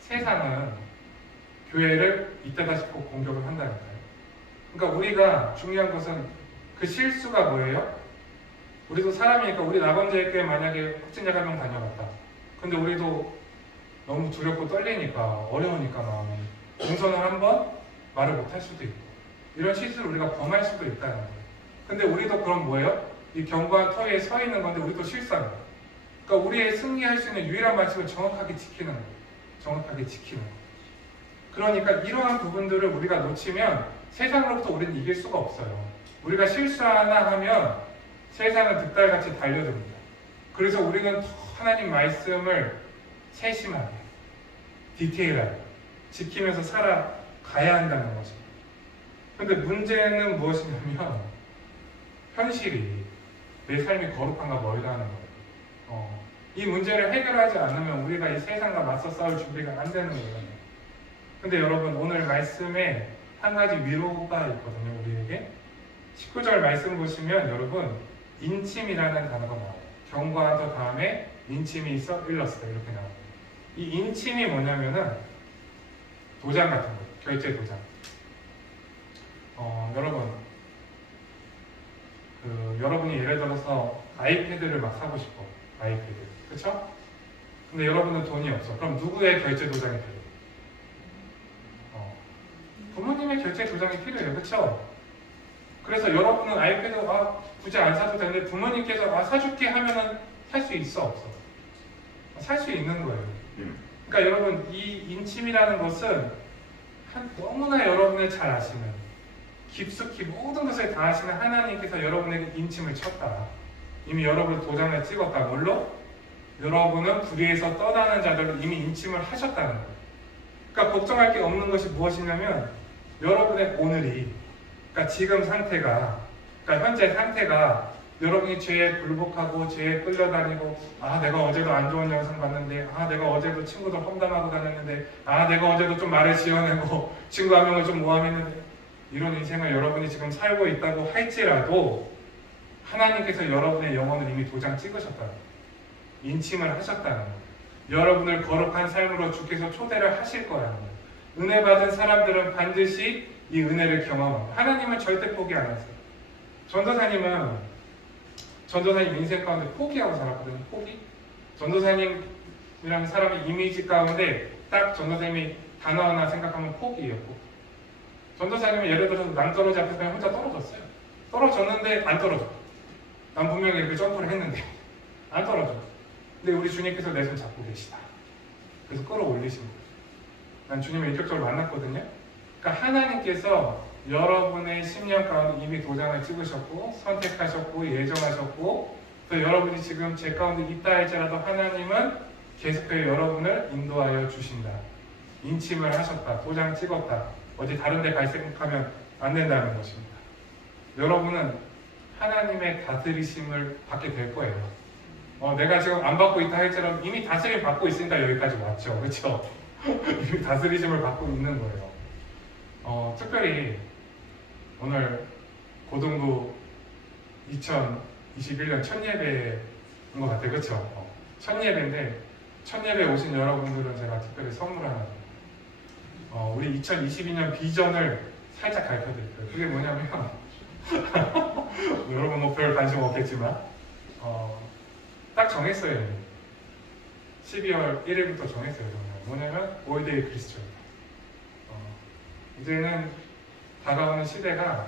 세상은 교회를 이때다 싶고 공격을 한다니까요. 그러니까 우리가 중요한 것은 그 실수가 뭐예요? 우리도 사람이니까 우리 낙원제일교회 만약에 확진자가 한 명 다녀갔다. 근데 우리도 너무 두렵고 떨리니까 어려우니까 마음이 동선을 한번 말을 못할 수도 있고 이런 실수를 우리가 범할 수도 있다는 거예요. 근데 우리도 그럼 뭐예요? 이 견고한 터 위에 서 있는 건데 우리도 실수하는 거예요. 그러니까 우리의 승리할 수 있는 유일한 말씀을 정확하게 지키는 거예요. 정확하게 지키는 거예요. 그러니까 이러한 부분들을 우리가 놓치면 세상으로부터 우리는 이길 수가 없어요. 우리가 실수 하나 하면 세상은 득달같이 달려듭니다. 그래서 우리는 더 하나님 말씀을 세심하게, 디테일하게 지키면서 살아가야 한다는 것입니다. 근데 문제는 무엇이냐면 현실이 내 삶이 거룩한가 멀다 하는 거예요. 이 문제를 해결하지 않으면 우리가 이 세상과 맞서 싸울 준비가 안 되는 거예요. 근데 여러분 오늘 말씀에 한 가지 위로가 있거든요. 우리에게 19절 말씀 보시면 여러분 인침이라는 단어가 나와요. 견고한 터 다음에 인침이 있어 일렀어 이렇게 나와요. 이 인침이 뭐냐면은 도장 같은 거예요. 결제 도장. 여러분 여러분이 예를 들어서 아이패드를 막 사고 싶어. 아이패드. 그쵸? 근데 여러분은 돈이 없어. 그럼 누구의 결제 도장이 필요해? 부모님의 결제 도장이 필요해요. 그쵸? 그래서 여러분은 아이패드 굳이 안 사도 되는데 부모님께서 사줄게 하면은 살 수 있어 없어? 살 수 있는 거예요. 그러니까 여러분 이 인침이라는 것은 너무나 여러분을 잘 아시는 깊숙이 모든 것을 다 아시는 하나님께서 여러분에게 인침을 쳤다. 이미 여러분 도장을 찍었다. 물론 여러분은 불의에서 떠나는 자들로 이미 인침을 하셨다는 거예요. 그러니까 걱정할 게 없는 것이 무엇이냐면 여러분의 오늘이, 그러니까 지금 상태가, 그러니까 현재 상태가 여러분이 죄에 굴복하고 죄에 끌려다니고 내가 어제도 안 좋은 영상 봤는데 내가 어제도 친구들 험담하고 다녔는데 내가 어제도 좀 말을 지어내고 친구 한 명을 좀 모함했는데 이런 인생을 여러분이 지금 살고 있다고 할지라도 하나님께서 여러분의 영혼을 이미 도장 찍으셨다는, 인침을 하셨다는 거예요. 여러분을 거룩한 삶으로 주께서 초대를 하실 거라는 거예요. 은혜 받은 사람들은 반드시 이 은혜를 경험하고 하나님은 절대 포기 안 하세요. 전도사님 인생 가운데 포기하고 살았거든요. 포기? 전도사님이라는 사람의 이미지 가운데 딱 전도사님이 단어 하나 생각하면 포기였고, 전도사님은 예를 들어서 낭떠러지 앞에서 그냥 혼자 떨어졌어요. 떨어졌는데 안 떨어져. 난 분명히 이렇게 점프를 했는데 안 떨어져. 근데 우리 주님께서 내 손 잡고 계시다. 그래서 끌어올리신 거예요. 난 주님을 인격적으로 만났거든요. 그러니까 하나님께서 여러분의 10년 가운데 이미 도장을 찍으셨고 선택하셨고 예정하셨고 또 여러분이 지금 제 가운데 있다 할지라도 하나님은 계속해서 여러분을 인도하여 주신다. 인침을 하셨다. 도장 찍었다. 어디 다른 데 갈 생각하면 안 된다는 것입니다. 여러분은 하나님의 다스리심을 받게 될 거예요. 내가 지금 안 받고 있다 할지라도 이미 다스림 받고 있으니까 여기까지 왔죠. 그렇죠? 이미 다스리심을 받고 있는 거예요. 특별히 오늘 고등부 2021년 첫 예배인 것 같아요. 그렇죠? 첫 예배인데 첫 예배에 오신 여러분들은 제가 특별히 선물 하나 우리 2022년 비전을 살짝 가르쳐드릴게요. 그게 뭐냐면 여러분 별 관심 없겠지만 딱 정했어요. 12월 1일부터 정했어요. 뭐냐면 올데이 크리스천. 이제는 다가오는 시대가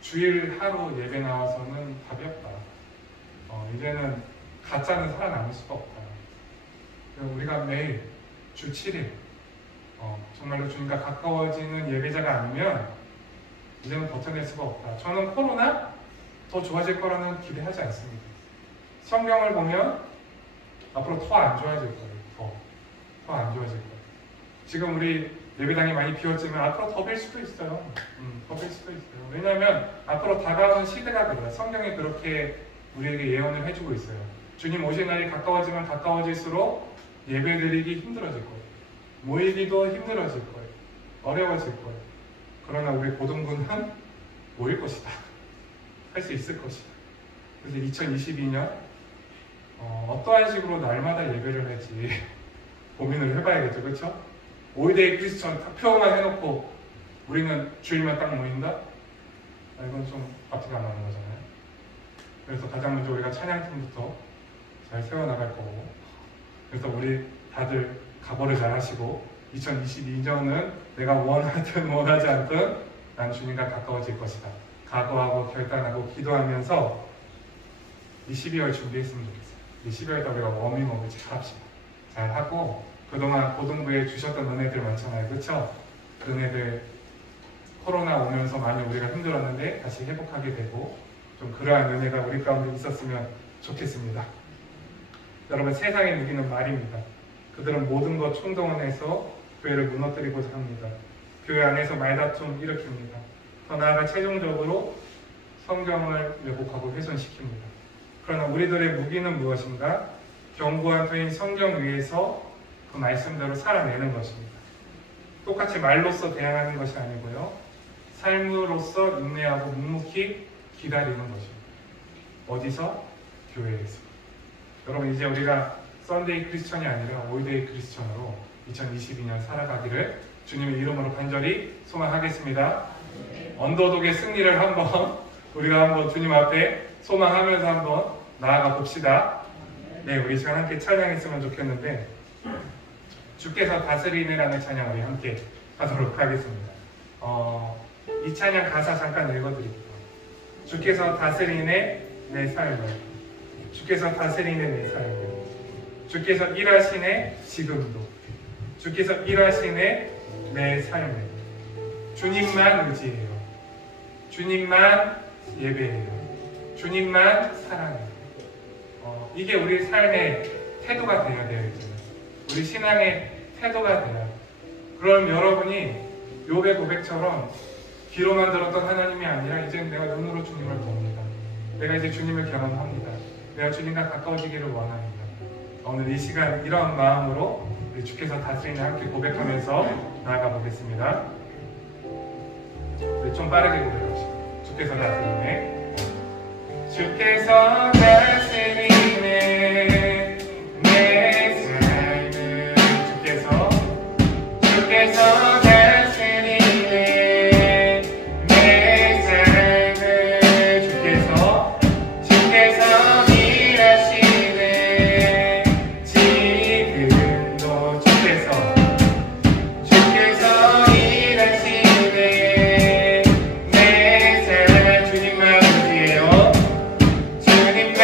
주일 하루 예배 나와서는 답이 없다. 이제는 가짜는 살아남을 수가 없다. 우리가 매일 주 7일 정말로 주님과 가까워지는 예배자가 아니면 이제는 버텨낼 수가 없다. 저는 코로나 더 좋아질 거라는 기대하지 않습니다. 성경을 보면 앞으로 더 안 좋아질 거예요. 더 안 좋아질 거예요. 지금 우리 예배당이 많이 비었지만 앞으로 더 빌 수도 있어요. 더 빌 수도 있어요. 왜냐하면 앞으로 다가오는 시대가 그래요. 성경이 그렇게 우리에게 예언을 해주고 있어요. 주님 오실 날이 가까워지면 가까워질수록 예배드리기 힘들어질 거예요. 모이기도 힘들어질 거예요. 어려워질 거예요. 그러나 우리 고등부는 모일 것이다. 할 수 있을 것이다. 그래서 2022년 어떠한 식으로 날마다 예배를 할지 고민을 해봐야겠죠. 그렇죠? 올데이 크리스천 표만 해놓고 우리는 주일만 딱 모인다? 이건 좀 앞뒤가 안 나는 거잖아요. 그래서 가장 먼저 우리가 찬양팀부터 잘 세워나갈 거고, 그래서 우리 다들 각오를 잘 하시고 2022년은 내가 원하든 원하지 않든 난 주님과 가까워질 것이다. 각오하고 결단하고 기도하면서 이 12월 준비했으면 좋겠어요. 이 12월도 우리가 워밍업을 잘 합시다. 잘 하고 그동안 고등부에 주셨던 은혜들 많잖아요. 그렇죠? 그 은혜들 코로나 오면서 많이 우리가 힘들었는데 다시 회복하게 되고 좀 그러한 은혜가 우리 가운데 있었으면 좋겠습니다. 여러분 세상에 누기는 말입니다. 그들은 모든 것 총동원해서 교회를 무너뜨리고자 합니다. 교회 안에서 말다툼 일으킵니다. 더 나아가 최종적으로 성경을 왜곡하고 훼손시킵니다. 그러나 우리들의 무기는 무엇인가? 견고한 터인 성경 위에서 그 말씀대로 살아내는 것입니다. 똑같이 말로써 대항하는 것이 아니고요. 삶으로서 인내하고 묵묵히 기다리는 것입니다. 어디서? 교회에서. 여러분 이제 우리가 썬데이 크리스천이 아니라 올데이 크리스천으로 2022년 살아가기를 주님의 이름으로 간절히 소망하겠습니다. 언더독의 승리를 우리가 한번 주님 앞에 소망하면서 한번 나아가 봅시다. 네, 우리 시간 함께 찬양했으면 좋겠는데 주께서 다스리네라는 찬양 우리 함께 하도록 하겠습니다. 이 찬양 가사 잠깐 읽어드릴게요. 주께서 다스리네 내 삶을, 주께서 다스리네 내 삶을, 주께서 일하시네 지금도, 주께서 일하시네 내 삶을. 주님만 의지해요. 주님만 예배해요. 주님만 사랑해요. 이게 우리 삶의 태도가 되어야 돼요. 우리 신앙의 태도가 돼요. 그럼 여러분이 욥의 고백처럼 귀로만 들었던 하나님이 아니라 이제 내가 눈으로 주님을 봅니다. 내가 이제 주님을 경험합니다. 내가 주님과 가까워지기를 원합니다. 오늘 이 시간 이런 마음으로 우리 주께서 다스리네 함께 고백하면서 나아가 보겠습니다. 좀 빠르게 고백합시다. 주께서 다스리네, 주께서 다스리네 내 삶을, 주께서 다스리네 내 삶을, 주께서 일하시네 지금도, 주께서 일하시네 내 삶. 주님만 의지해요. 주님만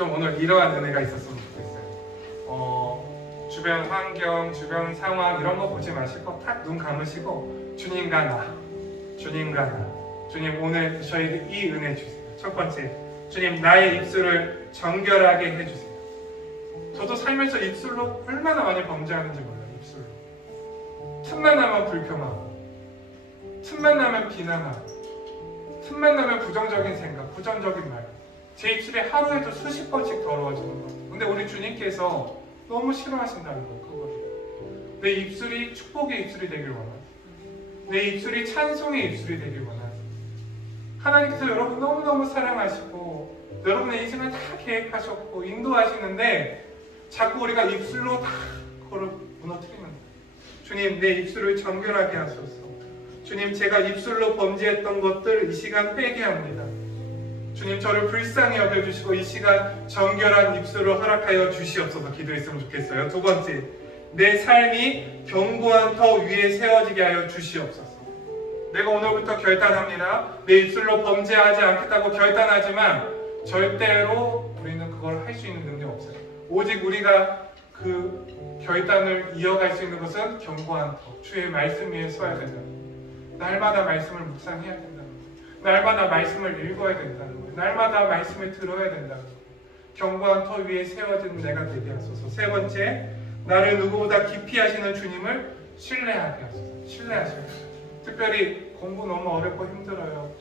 좀 오늘 이러한 은혜가 있었으면 좋겠어요. 주변 환경, 주변 상황 이런 거 보지 마시고 딱 눈 감으시고 주님과 나, 주님과 나, 주님 오늘 저에게 이 은혜 주세요. 첫 번째, 주님 나의 입술을 정결하게 해주세요. 저도 살면서 입술로 얼마나 많이 범죄하는지 몰라요. 입술로 틈만 나면 불평하고, 틈만 나면 비난하고, 틈만 나면 부정적인 생각, 부정적인 말. 제 입술이 하루에도 수십 번씩 더러워지는 거예요. 근데 우리 주님께서 너무 싫어하신다는 거, 그거를. 내 입술이 축복의 입술이 되길 원하세요. 내 입술이 찬송의 입술이 되길 원하세요. 하나님께서 여러분 너무너무 사랑하시고 여러분의 인생을 다 계획하셨고 인도하시는데 자꾸 우리가 입술로 다 그걸 무너뜨리는 거예요. 주님, 내 입술을 정결하게 하소서. 주님, 제가 입술로 범죄했던 것들 이 시간 회개합니다. 주님, 저를 불쌍히 여겨주시고 이 시간 정결한 입술을 허락하여 주시옵소서. 기도했으면 좋겠어요. 두 번째, 내 삶이 견고한 터 위에 세워지게 하여 주시옵소서. 내가 오늘부터 결단합니다. 내 입술로 범죄하지 않겠다고 결단하지만 절대로 우리는 그걸 할 수 있는 능력이 없어요. 오직 우리가 그 결단을 이어갈 수 있는 것은 견고한 터, 주의 말씀 위에 서야 된다는 거예요. 날마다 말씀을 묵상해야 된다는 거예요. 날마다 말씀을 읽어야 된다는 거예요. 날마다 말씀을 들어야 된다는 거예요. 견고한 터 위에 세워진 내가 되게 하소서. 세 번째, 나를 누구보다 깊이 하시는 주님을 신뢰하게 하소서. 신뢰하셔야 돼요. 특별히 공부 너무 어렵고 힘들어요.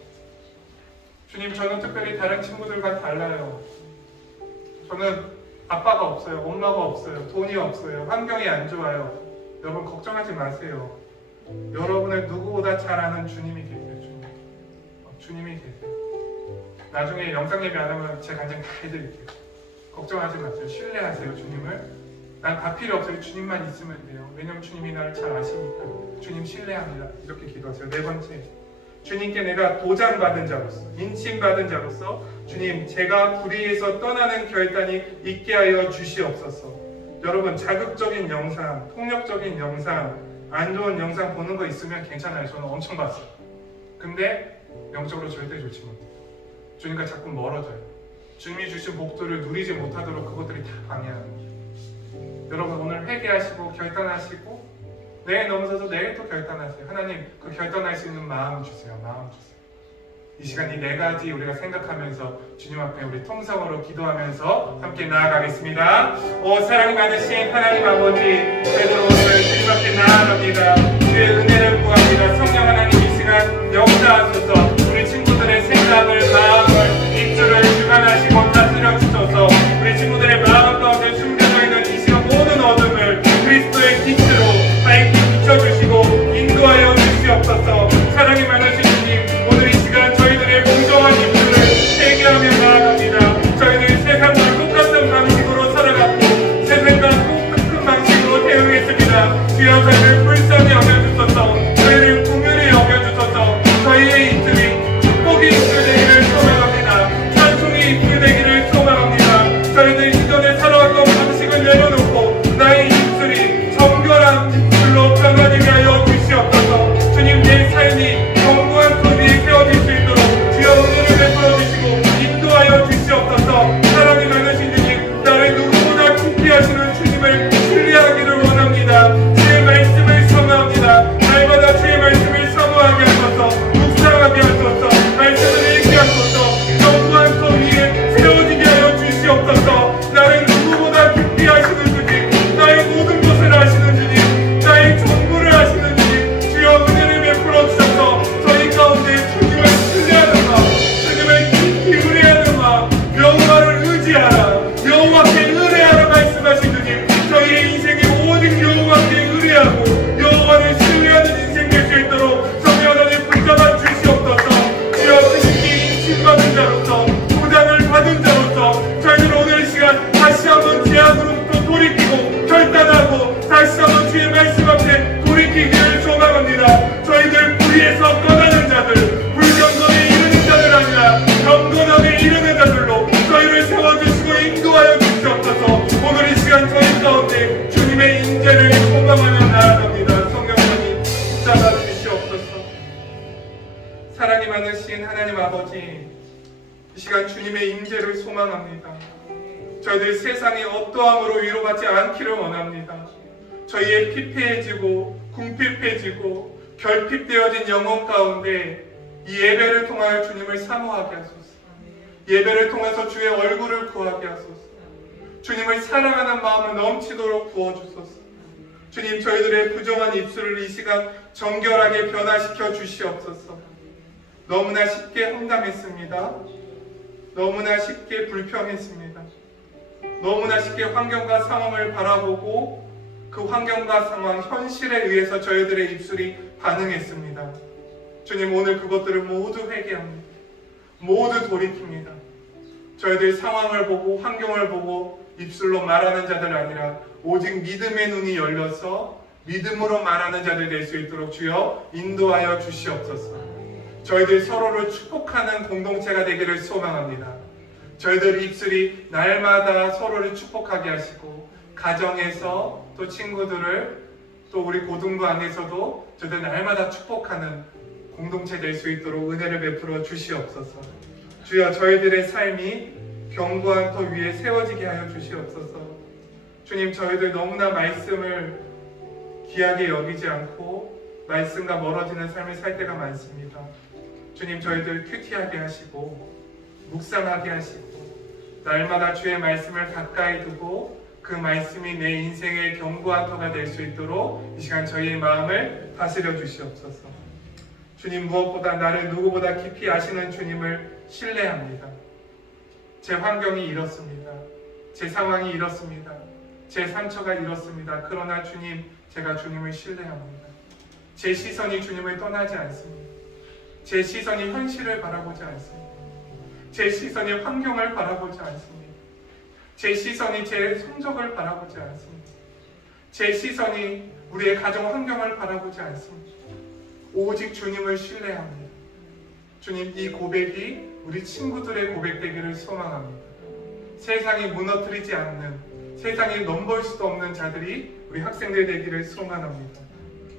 주님, 저는 특별히 다른 친구들과 달라요. 저는 아빠가 없어요. 엄마가 없어요. 돈이 없어요. 환경이 안 좋아요. 여러분 걱정하지 마세요. 여러분을 누구보다 잘 아는 주님이 계세요. 주님이 계세요. 나중에 영상 예배 안 하면 제 간증 다 해드릴게요. 걱정하지 마세요. 신뢰하세요. 주님을. 난 다 필요 없어요. 주님만 있으면 돼요. 왜냐면 주님이 나를 잘 아시니까. 주님 신뢰합니다. 이렇게 기도하세요. 네 번째, 주님께 내가 도장받은 자로서, 인침받은 자로서 주님, 제가 불의에서 떠나는 결단이 있게 하여 주시옵소서. 여러분, 자극적인 영상, 폭력적인 영상, 안 좋은 영상 보는 거 있으면 괜찮아요. 저는 엄청 봤어요. 근데 영적으로 절대 좋지 못해요. 주님과 자꾸 멀어져요. 주님이 주신 복들을 누리지 못하도록 그것들이 다 방해하는 거예요. 여러분, 오늘 회개하시고 결단하시고 내일 넘어서서 내일 또 결단하세요. 하나님, 그 결단할 수 있는 마음 주세요. 마음 주세요. 이 시간 이 네 가지 우리가 생각하면서 주님 앞에 우리 통성으로 기도하면서 함께 나아가겠습니다. 사랑이 많으신 하나님 아버지, 제대로 오늘 주님 앞에 나아갑니다. 주의 은혜를 구합니다. 성령 하나님, 이 시간 역사하소서. 우리 친구들의 생각을, 마음을, 입술을 주관하시고 다스려 주소서. 우리 친구들의 마음 가운데 숨겨져 있는 이 시간 모든 어둠을 그리스도의 빛으로 밝게 비춰주시고 인도하여 주시옵소서. 사랑이 많으신 주님, 오늘 이 시간 저희들의 공정한 입술을 회개하며 나아갑니다. 저희들 세상과 똑같은 방식으로 살아갔고 세상과 똑같은 방식으로 대응했습니다. 주여, 저희를 불쌍히 여겨주소서. 저희를 긍휼히 여겨주소서. 저희의 입술이 축복의 입술 되기를 소망합니다. 찬송의 입술 되기를 소망합니다. 저희들 이전에 살아왔던 방식을 내려놓고 나의 입술이 정결한 입술로 변화되게 하여 주시옵소서. 주님, 내 삶이 견고한 터 위에 세워질 수 있도록 주여 은혜를 베풀어 주시고 인도하여 주시옵소서. 사랑이 많으신 주님, 나를 누구보다 깊이 하시는 주님을 신뢰하기를 원합니다. 주의 말씀을 사모합니다. 날마다 주의 말씀을 사모하게 하소서. 묵상하게 하소서. 말씀을 읽게 하소서. 견고한 터 위에 세워지게 하여 주시옵소서. 나를 누구보다 깊이 하시는 주님, 나의 모든 것을 아시는 주님, 나의 전부를 아시는 주님, 주여 은혜를 베풀어 주셔서 저희 가운데 주님을 신뢰하는 마음, 주님을 깊이 의뢰하는 마음, 여호와를 의지하라, 여호와께 의뢰하라 말씀하신 주님, 저희의 인생이 오직 여호와께 의뢰하고 여호와를 신뢰하는 인생 될 수 있도록 성령 하나님 붙잡아 주시옵소서. 주여, 주님께 인침받은 자로서, 도장을 받은 자로서 저희들 오늘 시간 다시 한번 죄악으로부터 돌이키고 결단하고 다시 한번 주의 말씀 앞에 돌이키기를 소망합니다. 저희들 불의에서 떠나는 자들, 불경건에 이르는 자들 아니라 경건함에 이르는 자들로 저희를 세워주시고 인도하여 주시옵소서. 오늘 이 시간 저희 가운데 주님의 인재를 소망하며 나아갑니다. 성령 하나님 붙잡아 주시옵소서. 사랑이 많으신 하나님 아버지, 이 시간 주님의 임재를 소망합니다. 저희들 세상의 어떠함으로 위로받지 않기를 원합니다. 저희의 피폐해지고 궁핍해지고 결핍되어진 영혼 가운데 이 예배를 통하여 주님을 사모하게 하소서. 예배를 통해서 주의 얼굴을 구하게 하소서. 주님을 사랑하는 마음을 넘치도록 부어주소서. 주님, 저희들의 부정한 입술을 이 시간 정결하게 변화시켜 주시옵소서. 너무나 쉽게 험담했습니다. 너무나 쉽게 불평했습니다. 너무나 쉽게 환경과 상황을 바라보고 그 환경과 상황, 현실에 의해서 저희들의 입술이 반응했습니다. 주님, 오늘 그것들을 모두 회개합니다. 모두 돌이킵니다. 저희들 상황을 보고 환경을 보고 입술로 말하는 자들 아니라 오직 믿음의 눈이 열려서 믿음으로 말하는 자들 될 수 있도록 주여 인도하여 주시옵소서. 저희들 서로를 축복하는 공동체가 되기를 소망합니다. 저희들 입술이 날마다 서로를 축복하게 하시고 가정에서 또 친구들을 또 우리 고등부 안에서도 저희들 날마다 축복하는 공동체 될 수 있도록 은혜를 베풀어 주시옵소서. 주여, 저희들의 삶이 견고한 터 위에 세워지게 하여 주시옵소서. 주님, 저희들 너무나 말씀을 귀하게 여기지 않고 말씀과 멀어지는 삶을 살 때가 많습니다. 주님, 저희들 큐티하게 하시고 묵상하게 하시고 날마다 주의 말씀을 가까이 두고 그 말씀이 내 인생의 견고한 터가 될 수 있도록 이 시간 저희의 마음을 다스려 주시옵소서. 주님, 무엇보다 나를 누구보다 깊이 아시는 주님을 신뢰합니다. 제 환경이 이렇습니다. 제 상황이 이렇습니다. 제 상처가 이렇습니다. 그러나 주님, 제가 주님을 신뢰합니다. 제 시선이 주님을 떠나지 않습니다. 제 시선이 현실을 바라보지 않습니다. 제 시선이 환경을 바라보지 않습니다. 제 시선이 제 성적을 바라보지 않습니다. 제 시선이 우리의 가정 환경을 바라보지 않습니다. 오직 주님을 신뢰합니다. 주님, 이 고백이 우리 친구들의 고백되기를 소망합니다. 세상이 무너뜨리지 않는, 세상이 넘볼 수도 없는 자들이 우리 학생들 되기를 소망합니다.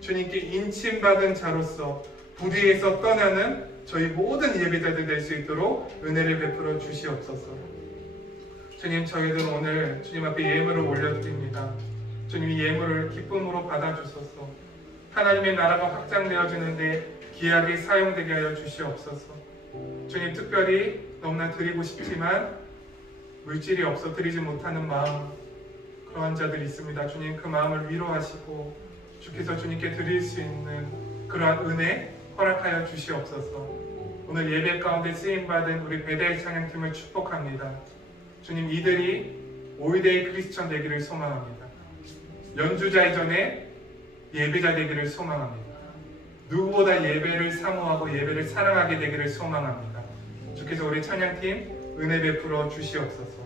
주님께 인침받은 자로서 불의에서 떠나는 저희 모든 예배자들 될 수 있도록 은혜를 베풀어 주시옵소서. 주님, 저희들 오늘 주님 앞에 예물을 올려드립니다. 주님, 이 예물을 기쁨으로 받아주소서. 하나님의 나라가 확장되어지는데 귀하게 사용되게 하여 주시옵소서. 주님, 특별히 너무나 드리고 싶지만 물질이 없어 드리지 못하는 마음, 그러한 자들이 있습니다. 주님, 그 마음을 위로하시고 주께서 주님께 드릴 수 있는 그러한 은혜 허락하여 주시옵소서. 오늘 예배 가운데 쓰임받은 우리 베델 찬양팀을 축복합니다. 주님, 이들이 올데이 크리스천 되기를 소망합니다. 연주자 이전에 예배자 되기를 소망합니다. 누구보다 예배를 사모하고 예배를 사랑하게 되기를 소망합니다. 주께서 우리 찬양팀 은혜 베풀어 주시옵소서.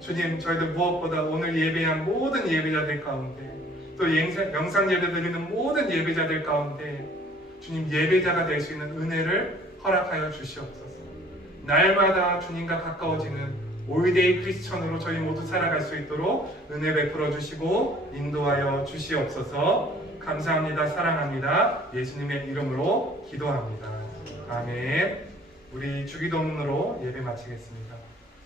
주님, 저희들 무엇보다 오늘 예배한 모든 예배자들 가운데 또 영상 예배 드리는 모든 예배자들 가운데 주님, 예배자가 될 수 있는 은혜를 허락하여 주시옵소서. 날마다 주님과 가까워지는 올데이 크리스천으로 저희 모두 살아갈 수 있도록 은혜 베풀어 주시고 인도하여 주시옵소서. 감사합니다. 사랑합니다. 예수님의 이름으로 기도합니다. 아멘. 우리 주기도문으로 예배 마치겠습니다.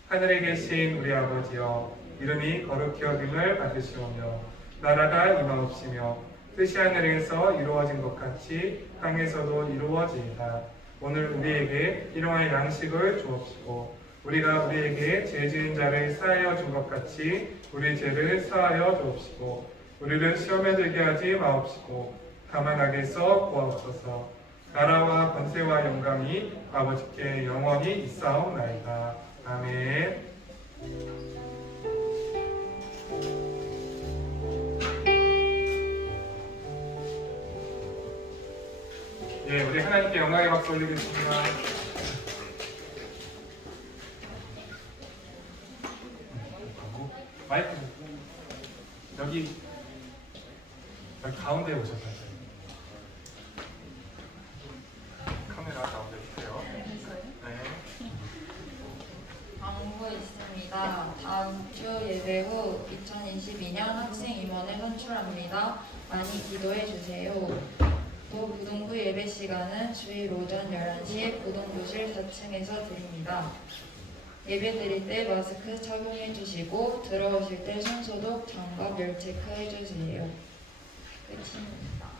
하늘에 계신 우리 아버지여, 이름이 거룩히 여김을 받으시오며 나라가 임하옵시며 뜻이 하늘에서 이루어진 것 같이 땅에서도 이루어지이다. 오늘 우리에게 일용할 양식을 주옵시고 우리가 우리에게 죄 지은 자를 사하여 준 것 같이 우리 죄를 사하여 주옵시고 우리를 시험에 들게 하지 마옵시고 다만 악에서 구하옵소서. 나라와 권세와 영광이 아버지께 영원히 있사옵나이다. 아멘. 예, 우리 하나님께 영광의 박수 올리겠습니다. 마이크 여기 가운데에 오셨어요. 카메라 가운데 주세요. 네. 광고 있습니다. 다음 주 예배 후 2022년 학생 임원을 선출합니다. 많이 기도해 주세요. 또 부동부 예배 시간은 주일 오전 11시에 부동부실 4층에서 드립니다. 예배드릴 때 마스크 착용해 주시고 들어오실 때 손소독, 장갑, 열 체크해 주세요. 끝입니다.